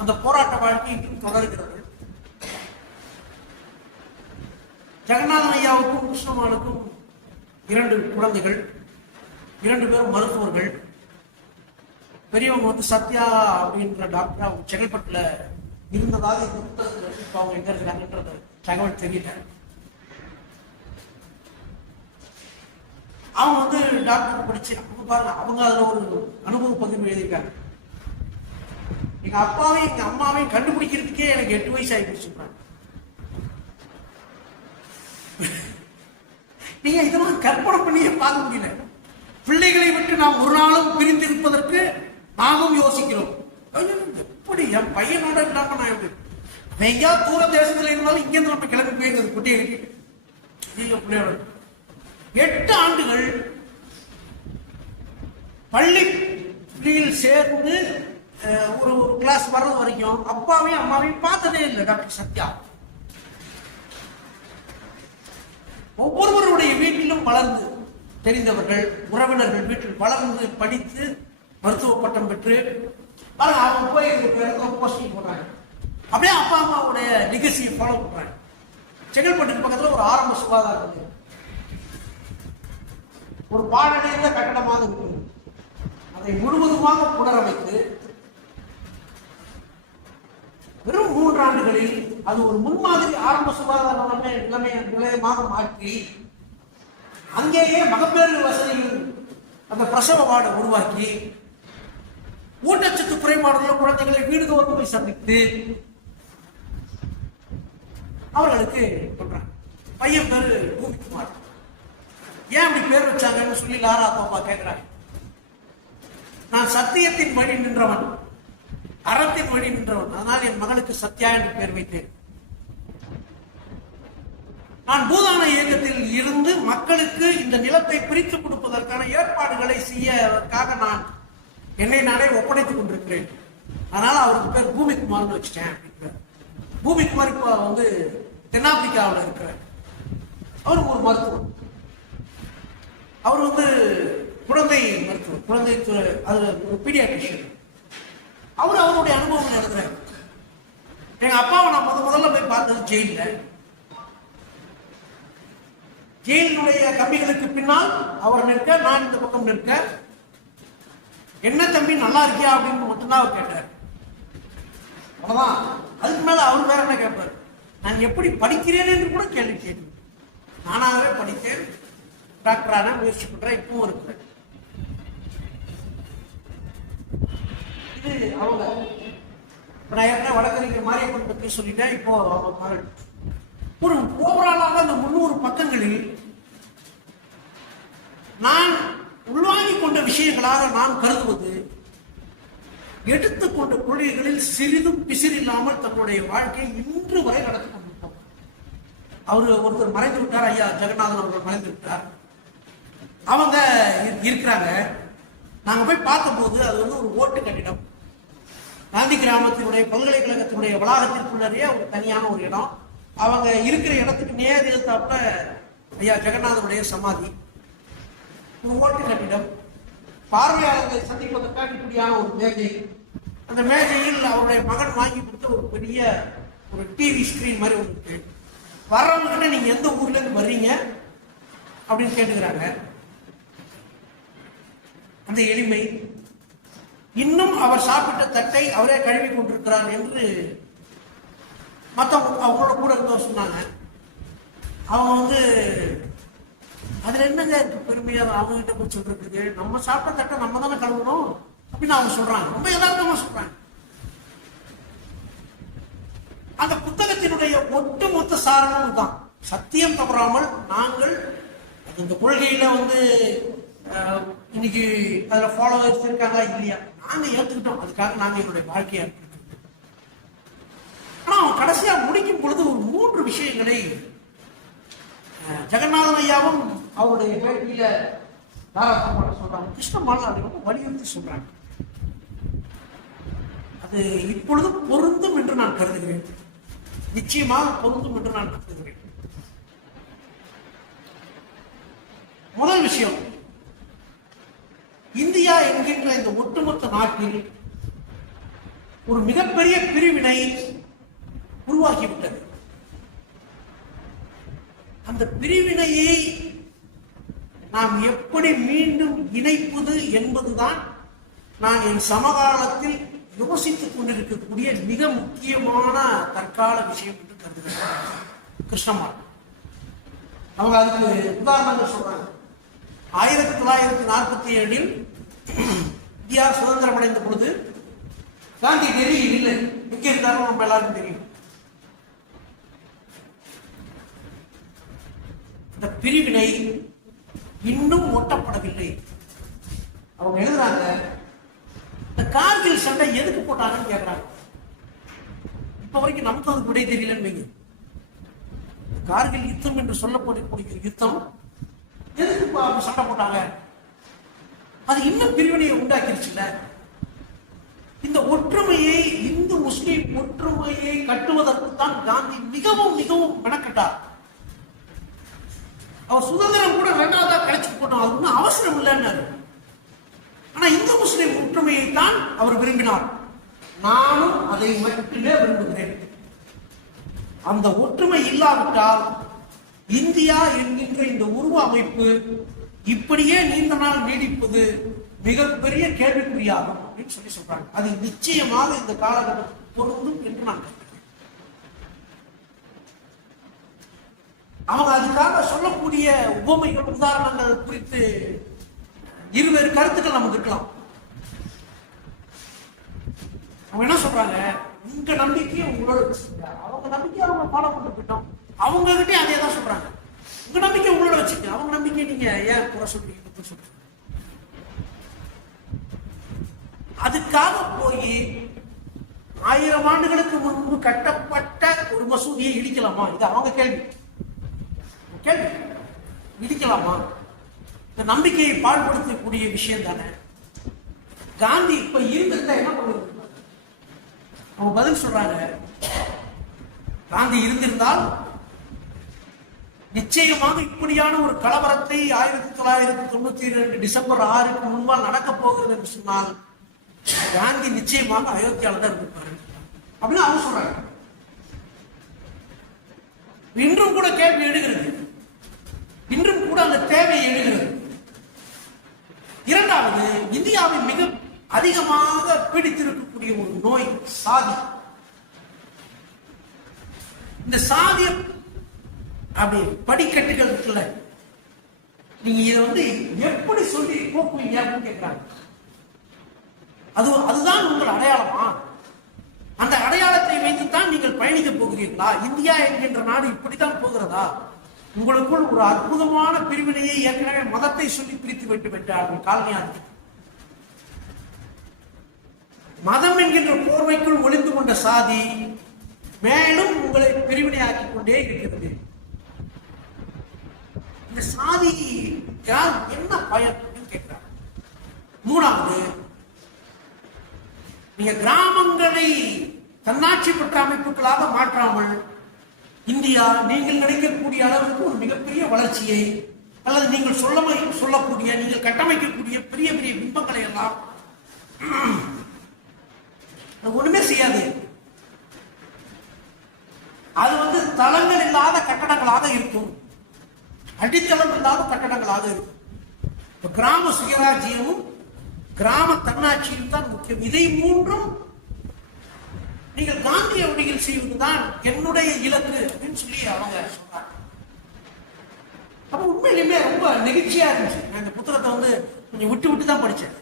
அந்த போராட்ட வாழ்க்கை இன்றும் தொடர்கிறது. ஜெகநாதன் ஐயாவுக்கும் கிருஷ்ணமாலுக்கும் 2 குழந்தைகள், 2 பேரும் மருத்துவர்கள். பெரியவங்க வந்து சத்யா அப்படின்ற டாக்டர் அவங்க செங்கல்பட்டுல இருந்ததாக இந்த புத்தகத்தில் இப்ப அவங்க எங்க இருக்கிறாங்கன்றது தகவல் தெரியல. அவங்க வந்து டாக்டர் படிச்சு அவங்க பாருங்க, அவங்க அதுல ஒரு அனுபவ பதிவு எழுதியிருக்காங்க. எங்க எங்க அப்பாவையும் எங்க அம்மாவையும் கண்டுபிடிக்கிறதுக்கே எனக்கு 8 வயசு ஆகிடுச்சு. நீங்க இதெல்லாம் கற்பனை பண்ணியே பார்க்க முடியல. பிள்ளைகளை விட்டு நாம் ஒரு நாளும் பிரிந்திருப்பதற்கு நாமும் யோசிக்கிறோம். எப்படி என் பையனோட இல்லாம நான் எப்படி எங்கேயாவது தூர தேசத்துல இருந்தாலும் இங்கிருந்து நம்ம கிளம்பி போயிருந்தது குட்டியை கட்டிட்டு பிள்ளையோட 8 ஆண்டுகள் பள்ளியில் சேர்ந்து ஒரு கிளாஸ் வர்றது வரைக்கும் அப்பாவையும் அம்மாவையும் பார்த்ததே இல்லை டாக்டர் சத்யா. ஒவ்வொருவருடைய வீட்டிலும் வளர்ந்து தெரிந்தவர்கள் உறவினர்கள் வீட்டில் வளர்ந்து படித்து மருத்துவ பட்டம் பெற்று அவங்க போய் போஸ்டிங் போடுறாங்க. அப்படியே அப்பா அம்மாவுடைய நிகழ்ச்சியை ஃபாலோ பண்றாங்க. செங்கல்பட்டு பக்கத்துல ஒரு ஆரம்ப சுகாதார நிலையம், ஒரு பாழடைந்த கட்டடமாக இருக்கு. அதை முழுவதுமாக புனரமைத்து வெறும் 3 ஆண்டுகளில் அது ஒரு முன்மாதிரி ஆரம்ப சுகாதார நிலையமாக மாற்றி அங்கேயே மகப்பேறு வசதிகள் அந்த பிரசவ வார்டை உருவாக்கி ஊட்டச்சத்து குறைபாடுள்ள குழந்தைகளை வீடுதோறும் போய் சந்தித்து அவர்களுக்கு பண்றாங்க. பையன் பேரு பூமிக்குமார். ஏன் அப்படி பேர் வச்சாங்கன்னு சொல்லி லாரா தோப்பா கேட்கிறாங்க. நான் சத்தியத்தின் வழி நின்றவன், அறத்தின் வழி நின்றவன், அதனால் என் மகளுக்கு சத்யா என்று பெயர் வைத்தேன். நான் பூதான இயக்கத்தில் இருந்து மக்களுக்கு இந்த நிலத்தை பிரித்து கொடுப்பதற்கான ஏற்பாடுகளை செய்யறதுக்காக நான் என்னை நானே ஒப்படைத்துக் கொண்டிருக்கிறேன். அதனால அவருக்கு பேர் பூமிக்குமார்னு வச்சுட்டேன். பூமிக்குமார் இப்ப தென்னாப்பிரிக்காவில் இருக்கிறார். அவருக்கு ஒரு மருத்துவர், அவர் குழந்தை மருத்துவர், குழந்தை அது ஒரு பீடியாட்ரிஷியன். அவருடைய அனுபவம் எழுதுறாரு. எங்க அப்பாவை நான் முதல்ல போய் பார்த்தது ஜெயில. ஜெயிலுடைய கம்பிகளுக்கு பின்னால் அவர் நிற்க, நான் இந்த பக்கம் நிற்க. என்ன தம்பி நல்லா இருக்கியா அப்படின்னு மட்டும்தான் அவர் கேட்டார். அவ்வளவுதான். அதுக்கு மேல அவர் வேற என்ன கேட்பார்? நான் எப்படி படிக்கிறேன் என்று கூட கேள்வி கேட்கிறேன். நானாகவே படித்தேன், டாக்டரான முயற்சி பண்றேன், இப்பவும் இருக்கிறேன். இது அவங்க நான் ஏற்கனவே வழக்கறிஞர் மாரியப்பன் பற்றி சொல்லிட்டேன். இப்போ அவங்க மகள் ஒரு ஓவராலாக அந்த 300 பக்கங்களில் நான் உள்வாங்கிக் கொண்ட விஷயங்களாக நான் கருதுவது, எடுத்துக்கொண்ட கொள்கைகளில் சிறிதும் பிசிறில்லாமல் தன்னுடைய வாழ்க்கையை இன்று வரை நடத்தி கொண்டிருப்போம். ஒருத்தர் மறைந்து விட்டார், ஐயா ஜெகநாதன் அவர்கள் மறைந்து விட்டார். அவங்க இருக்கிறாங்க. நாங்க போய் பார்த்தபோது அது ஒரு ஓட்டு கட்டிடம். காந்தி கிராமத்தினுடைய பல்கலைக்கழகத்தினுடைய வளாகத்திற்குள்ளே ஒரு தனியான ஒரு இடம். அவங்க இருக்கிற இடத்துக்கு நேர் எதிர்த்தாப்புல ஐயா ஜெகநாதனுடைய சமாதி, ஒரு ஓட்டு கட்டிடம். பார்வையாளர்களை சந்திப்பதற்காக இப்படியான ஒரு மேஜை. அந்த மேஜையில் அவருடைய மகன் வாங்கி கொடுத்த ஒரு பெரிய ஒரு டிவி ஸ்கிரீன் மாதிரி ஒன்று இருக்கு. வர்றவங்க நீங்க எந்த ஊர்ல இருந்து வர்றீங்க அப்படின்னு கேட்டுக்கிறாங்க. அந்த எளிமை, இன்னும் அவர் சாப்பிட்ட தட்டை அவரே கழுவி கொண்டிருக்கிறார் என்று மற்றவங்க அவங்களோட கூட இருந்தவர் சொன்னாங்க. அவங்க அதுல என்னங்க இருக்கு பெருமையா அவங்க கிட்ட போய் சொல்றதுக்கு? நம்ம சாப்பிட்ட தட்டை நம்ம தானே கழுவணும் அப்படின்னு அவங்க சொல்றாங்க. ரொம்ப யதார்த்தமா சொல்றாங்க. அந்த புத்தகத்தினுடைய ஒட்டுமொத்த சாரணம் தான் சத்தியம் தவறாமல் நாங்கள் இந்த கொள்கையில இன்னைக்கு அதுல ஃபாலோவர்ஸ் இருக்காங்களா இல்லையா நாங்க ஏத்துக்கிட்டோம். அதுக்காக நாங்க என்னுடைய வாழ்க்கையை ஏற்படுத்திட்டோம். ஆனா அவன் கடைசியா முடிக்கும் பொழுது ஒரு 3 விஷயங்களை ஜெகநாதன் ஐயாவும் அவருடைய பேட்டியில தாராளமாக சொல்றாங்க. கிருஷ்ணமால் அதை ரொம்ப வலியுறுத்தி சொல்றாங்க. அது இப்பொழுதும் பொருந்தும் என்று நான் கருதுகிறேன். நிச்சயமாக பொருந்தும் என்று நான் கருதுகிறேன். முதல் விஷயம், இந்தியா என்கின்ற இந்த ஒட்டுமொத்த நாட்டில் ஒரு மிகப்பெரிய பிரிவினை உருவாகிவிட்டது. அந்த பிரிவினையை நாம் எப்படி மீண்டும் இணைப்பது என்பதுதான் நான் என் சமகாலத்தில் யோசித்துக் கொண்டிருக்கக்கூடிய மிக முக்கியமான தற்கால விஷயம் என்று கருதுகிறேன். கிருஷ்ணமால் அவங்க அதுக்கு உதாரணங்கள் சொல்றாங்க. 1947 இந்தியா சுதந்திரம் அடைந்த பொழுது காந்தி டெல்லியில் இல்லை, எங்க இருந்தாலும் நம்ம எல்லாருக்கும் தெரியும். இந்த பிரிவினை இன்னும் ஒட்டப்படவில்லை. அவங்க எழுதுறாங்க, இந்த கார்கில் சண்டை எதுக்கு போட்டாங்கன்னு கேட்கிறாங்க. இப்ப வரைக்கும் நமக்கு அது விடை தெரியலன்னு வைங்க. கார்கில் யுத்தம் என்று சொல்லப்படக்கூடிய யுத்தம் எதுக்கு சண்டை போட்டாங்க? அது இன்னும் பிரிவினையை உண்டாக்கிருச்சுல்ல. இந்த ஒற்றுமையை, இந்து முஸ்லிம் ஒற்றுமையை கட்டுவதற்கு தான் காந்தி மிகவும் மிகவும் மெனக்கட்டார். அவர் சுதந்திரம் கூட ரெண்டாவதா கிடைச்சிட்டு போட்டோம், அது ஒன்றும் அவசரம் இல்லைன்னாரு. ஆனா இந்து முஸ்லிம் ஒற்றுமையை தான் அவர் விரும்பினார். நானும் அதை மட்டுமே விரும்புகிறேன். அந்த ஒற்றுமை இல்லாவிட்டால் இந்தியா என்கின்ற இந்த உருவ அமைப்பு இப்படியே நீண்ட நாள் நீடிப்பது மிகப்பெரிய கேள்விக்குறியாகும் அப்படின்னு சொல்றாங்க. அது நிச்சயமாக இந்த காலகட்டம் பொருந்தும் என்று நான் அவங்க அதுக்காக சொல்லக்கூடிய உவமைகள், உதாரணங்கள் குறித்து இருவேறு கருத்துக்கள் நமக்கு இருக்கலாம். அவங்க என்ன சொல்றாங்க, உங்க நம்பிக்கையை உங்களோட, அவங்க நம்பிக்கையை அவங்க ஃபாலோ பண்ண போயிட்டோம், அவங்க கிட்டே அதே தான் சொல்றாங்க. உங்க நம்பிக்கை உங்களோட வச்சுக்க, அவங்க நம்பிக்கை நீங்க ஏன் குறை சொல்றீங்க? அதுக்காக போய் 1000 ஆண்டுகளுக்கு முன்பு கட்டப்பட்ட ஒரு மசூதியை இடிக்கலாமா? இது அவங்க கேள்வி. இடிக்கலாமா? இந்த நம்பிக்கையை பாழ்படுத்தக்கூடிய விஷயம் தானே. காந்தி இப்ப இருந்திருந்தா என்ன பண்ணுவாங்க? அவங்க பதில் சொல்றாங்க, காந்தி இருந்திருந்தால் நிச்சயமாக இப்படியான ஒரு கலவரத்தை 1992 டிசம்பர் 6க்கு முன்பால் நடக்க போகிறது என்று சொன்னால் காந்தி நிச்சயமாக அயோத்தியால தான் இருந்திருப்பாரு அப்படின்னு அவங்க சொல்றாங்க. இன்றும் கூட கேள்வி எழுகிறது, இன்றும் கூட அந்த தேவை எழுகிறது. இரண்டாவது, இந்தியாவை மிக அதிகமாக பீடித்திருக்கக்கூடிய ஒரு நோய் சாதி. இந்த சாதிய அப்படி படிக்கட்டுகள் இருக்குல்ல, நீங்க இதை எப்படி சொல்லி போக்குவீங்க அப்படின்னு கேட்கிறாங்க. அதுதான் உங்கள் அடையாளமா? அந்த அடையாளத்தை வைத்துத்தான் நீங்கள் பயணிக்க போகிறீர்களா? இந்தியா என்கின்ற நாடு இப்படித்தான் போகிறதா? உங்களுக்குள் ஒரு அற்புதமான பிரிவினையை ஏற்கனவே மதத்தை சொல்லி பிரித்து விட்டு விட்டார்கள் காலனியாளர்கள். மதம் என்கின்ற போர்வைக்குள் ஒளிந்து கொண்ட சாதி மேலும் உங்களை பிரிவினையாக்கிக் கொண்டே இருக்கிறது. இந்த சாதி என்ன பயன் கேட்கிறார். மூணாவது, நீங்க கிராமங்களை தன்னாட்சி பெற்ற அமைப்புகளாக மாற்றாமல் இந்தியா நீங்கள் நினைக்கக்கூடிய அளவுக்கு ஒரு மிகப்பெரிய வளர்ச்சியை அல்லது நீங்கள் சொல்லக்கூடிய நீங்கள் கட்டமைக்கக்கூடிய பெரிய பெரிய பிம்பங்களை எல்லாம் ஒண்ணுமே செய்யாது. அது தளங்கள் இல்லாத கட்டடங்களாக இருக்கும், அடித்தளம் இல்லாத கட்டடங்களாக இருக்கும். கிராம சுயராஜ்யமும் கிராம தன்னாட்சியும் தான் முக்கியம். இதை மூன்றும் நீங்கள் காந்திய வழியில் செய்வதுதான் என்னுடைய இலக்கு அப்படின்னு சொல்லி அவங்க சொல்றாங்க. அப்ப உண்மையிலுமே ரொம்ப நெகிழ்ச்சியா இருந்துச்சு. நான் இந்த புத்தகத்தை கொஞ்சம் விட்டு விட்டு தான் படிச்சேன்.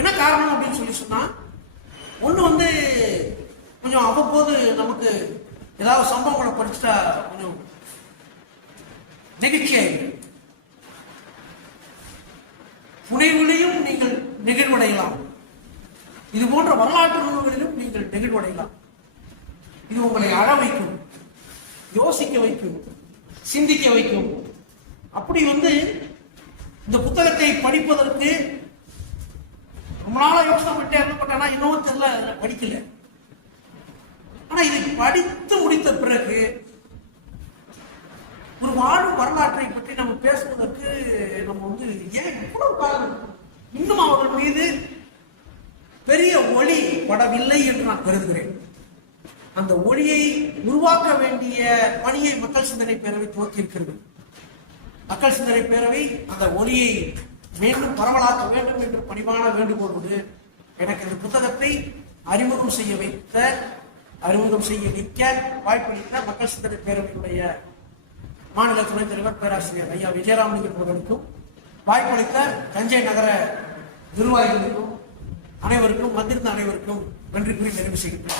என்ன காரணம் அப்படின்னு சொல்லி சொன்னா, ஒண்ணு கொஞ்சம் அவ்வப்போது நமக்கு ஏதாவது சம்பவங்களை படிச்சுட்டா கொஞ்சம் நெகிழ்ச்சியாயிருக்கு. புனைவிலையும் நீங்கள் நெகிழ்வடையலாம், இது போன்ற வரலாற்று நூல்களிலும் நீங்கள் நெகிழ்வடையலாம். இது உங்களை அழ வைக்கும், யோசிக்க வைக்கும், சிந்திக்க வைக்கும். அப்படி இந்த புத்தகத்தை படிப்பதற்கு ரொம்ப நாளா யோசனை பண்ணிட்டே இருக்கப்பட்டா இன்னும் தெரியல, படிக்கல. ஆனா இதை படித்து முடித்த பிறகு ஒரு வாழும் வரலாற்றை பற்றி நம்ம பேசுவதற்கு நம்ம ஏன் இவ்வளவு காலம் இன்னும் அவர்கள் மீது பெரிய ஒளி படவில்லை என்று நான் கருதுகிறேன். அந்த ஒளியை உருவாக்க வேண்டிய பணியை மக்கள் சிந்தனை பேரவை துவக்கி இருக்கிறது. மக்கள் சிந்தனை பேரவை அந்த ஒளியை மீண்டும் பரவலாக்க வேண்டும் என்று பணிவான வேண்டுகோள். எனக்கு இந்த புத்தகத்தை அறிமுகம் செய்ய வைக்க வாய்ப்பளித்த மக்கள் சிந்தனை பேரவையுடைய மாநில துணைத் தலைவர் பேராசிரியர் ஐயா விஜயராமலிங்கம் அவர்களுக்கும், வாய்ப்பளித்த தஞ்சை நகர நிர்வாகிகளுக்கும், அனைவருக்கும் வந்திருந்த அனைவருக்கும் நன்றி கூறி நிறைவு செய்கின்றேன்.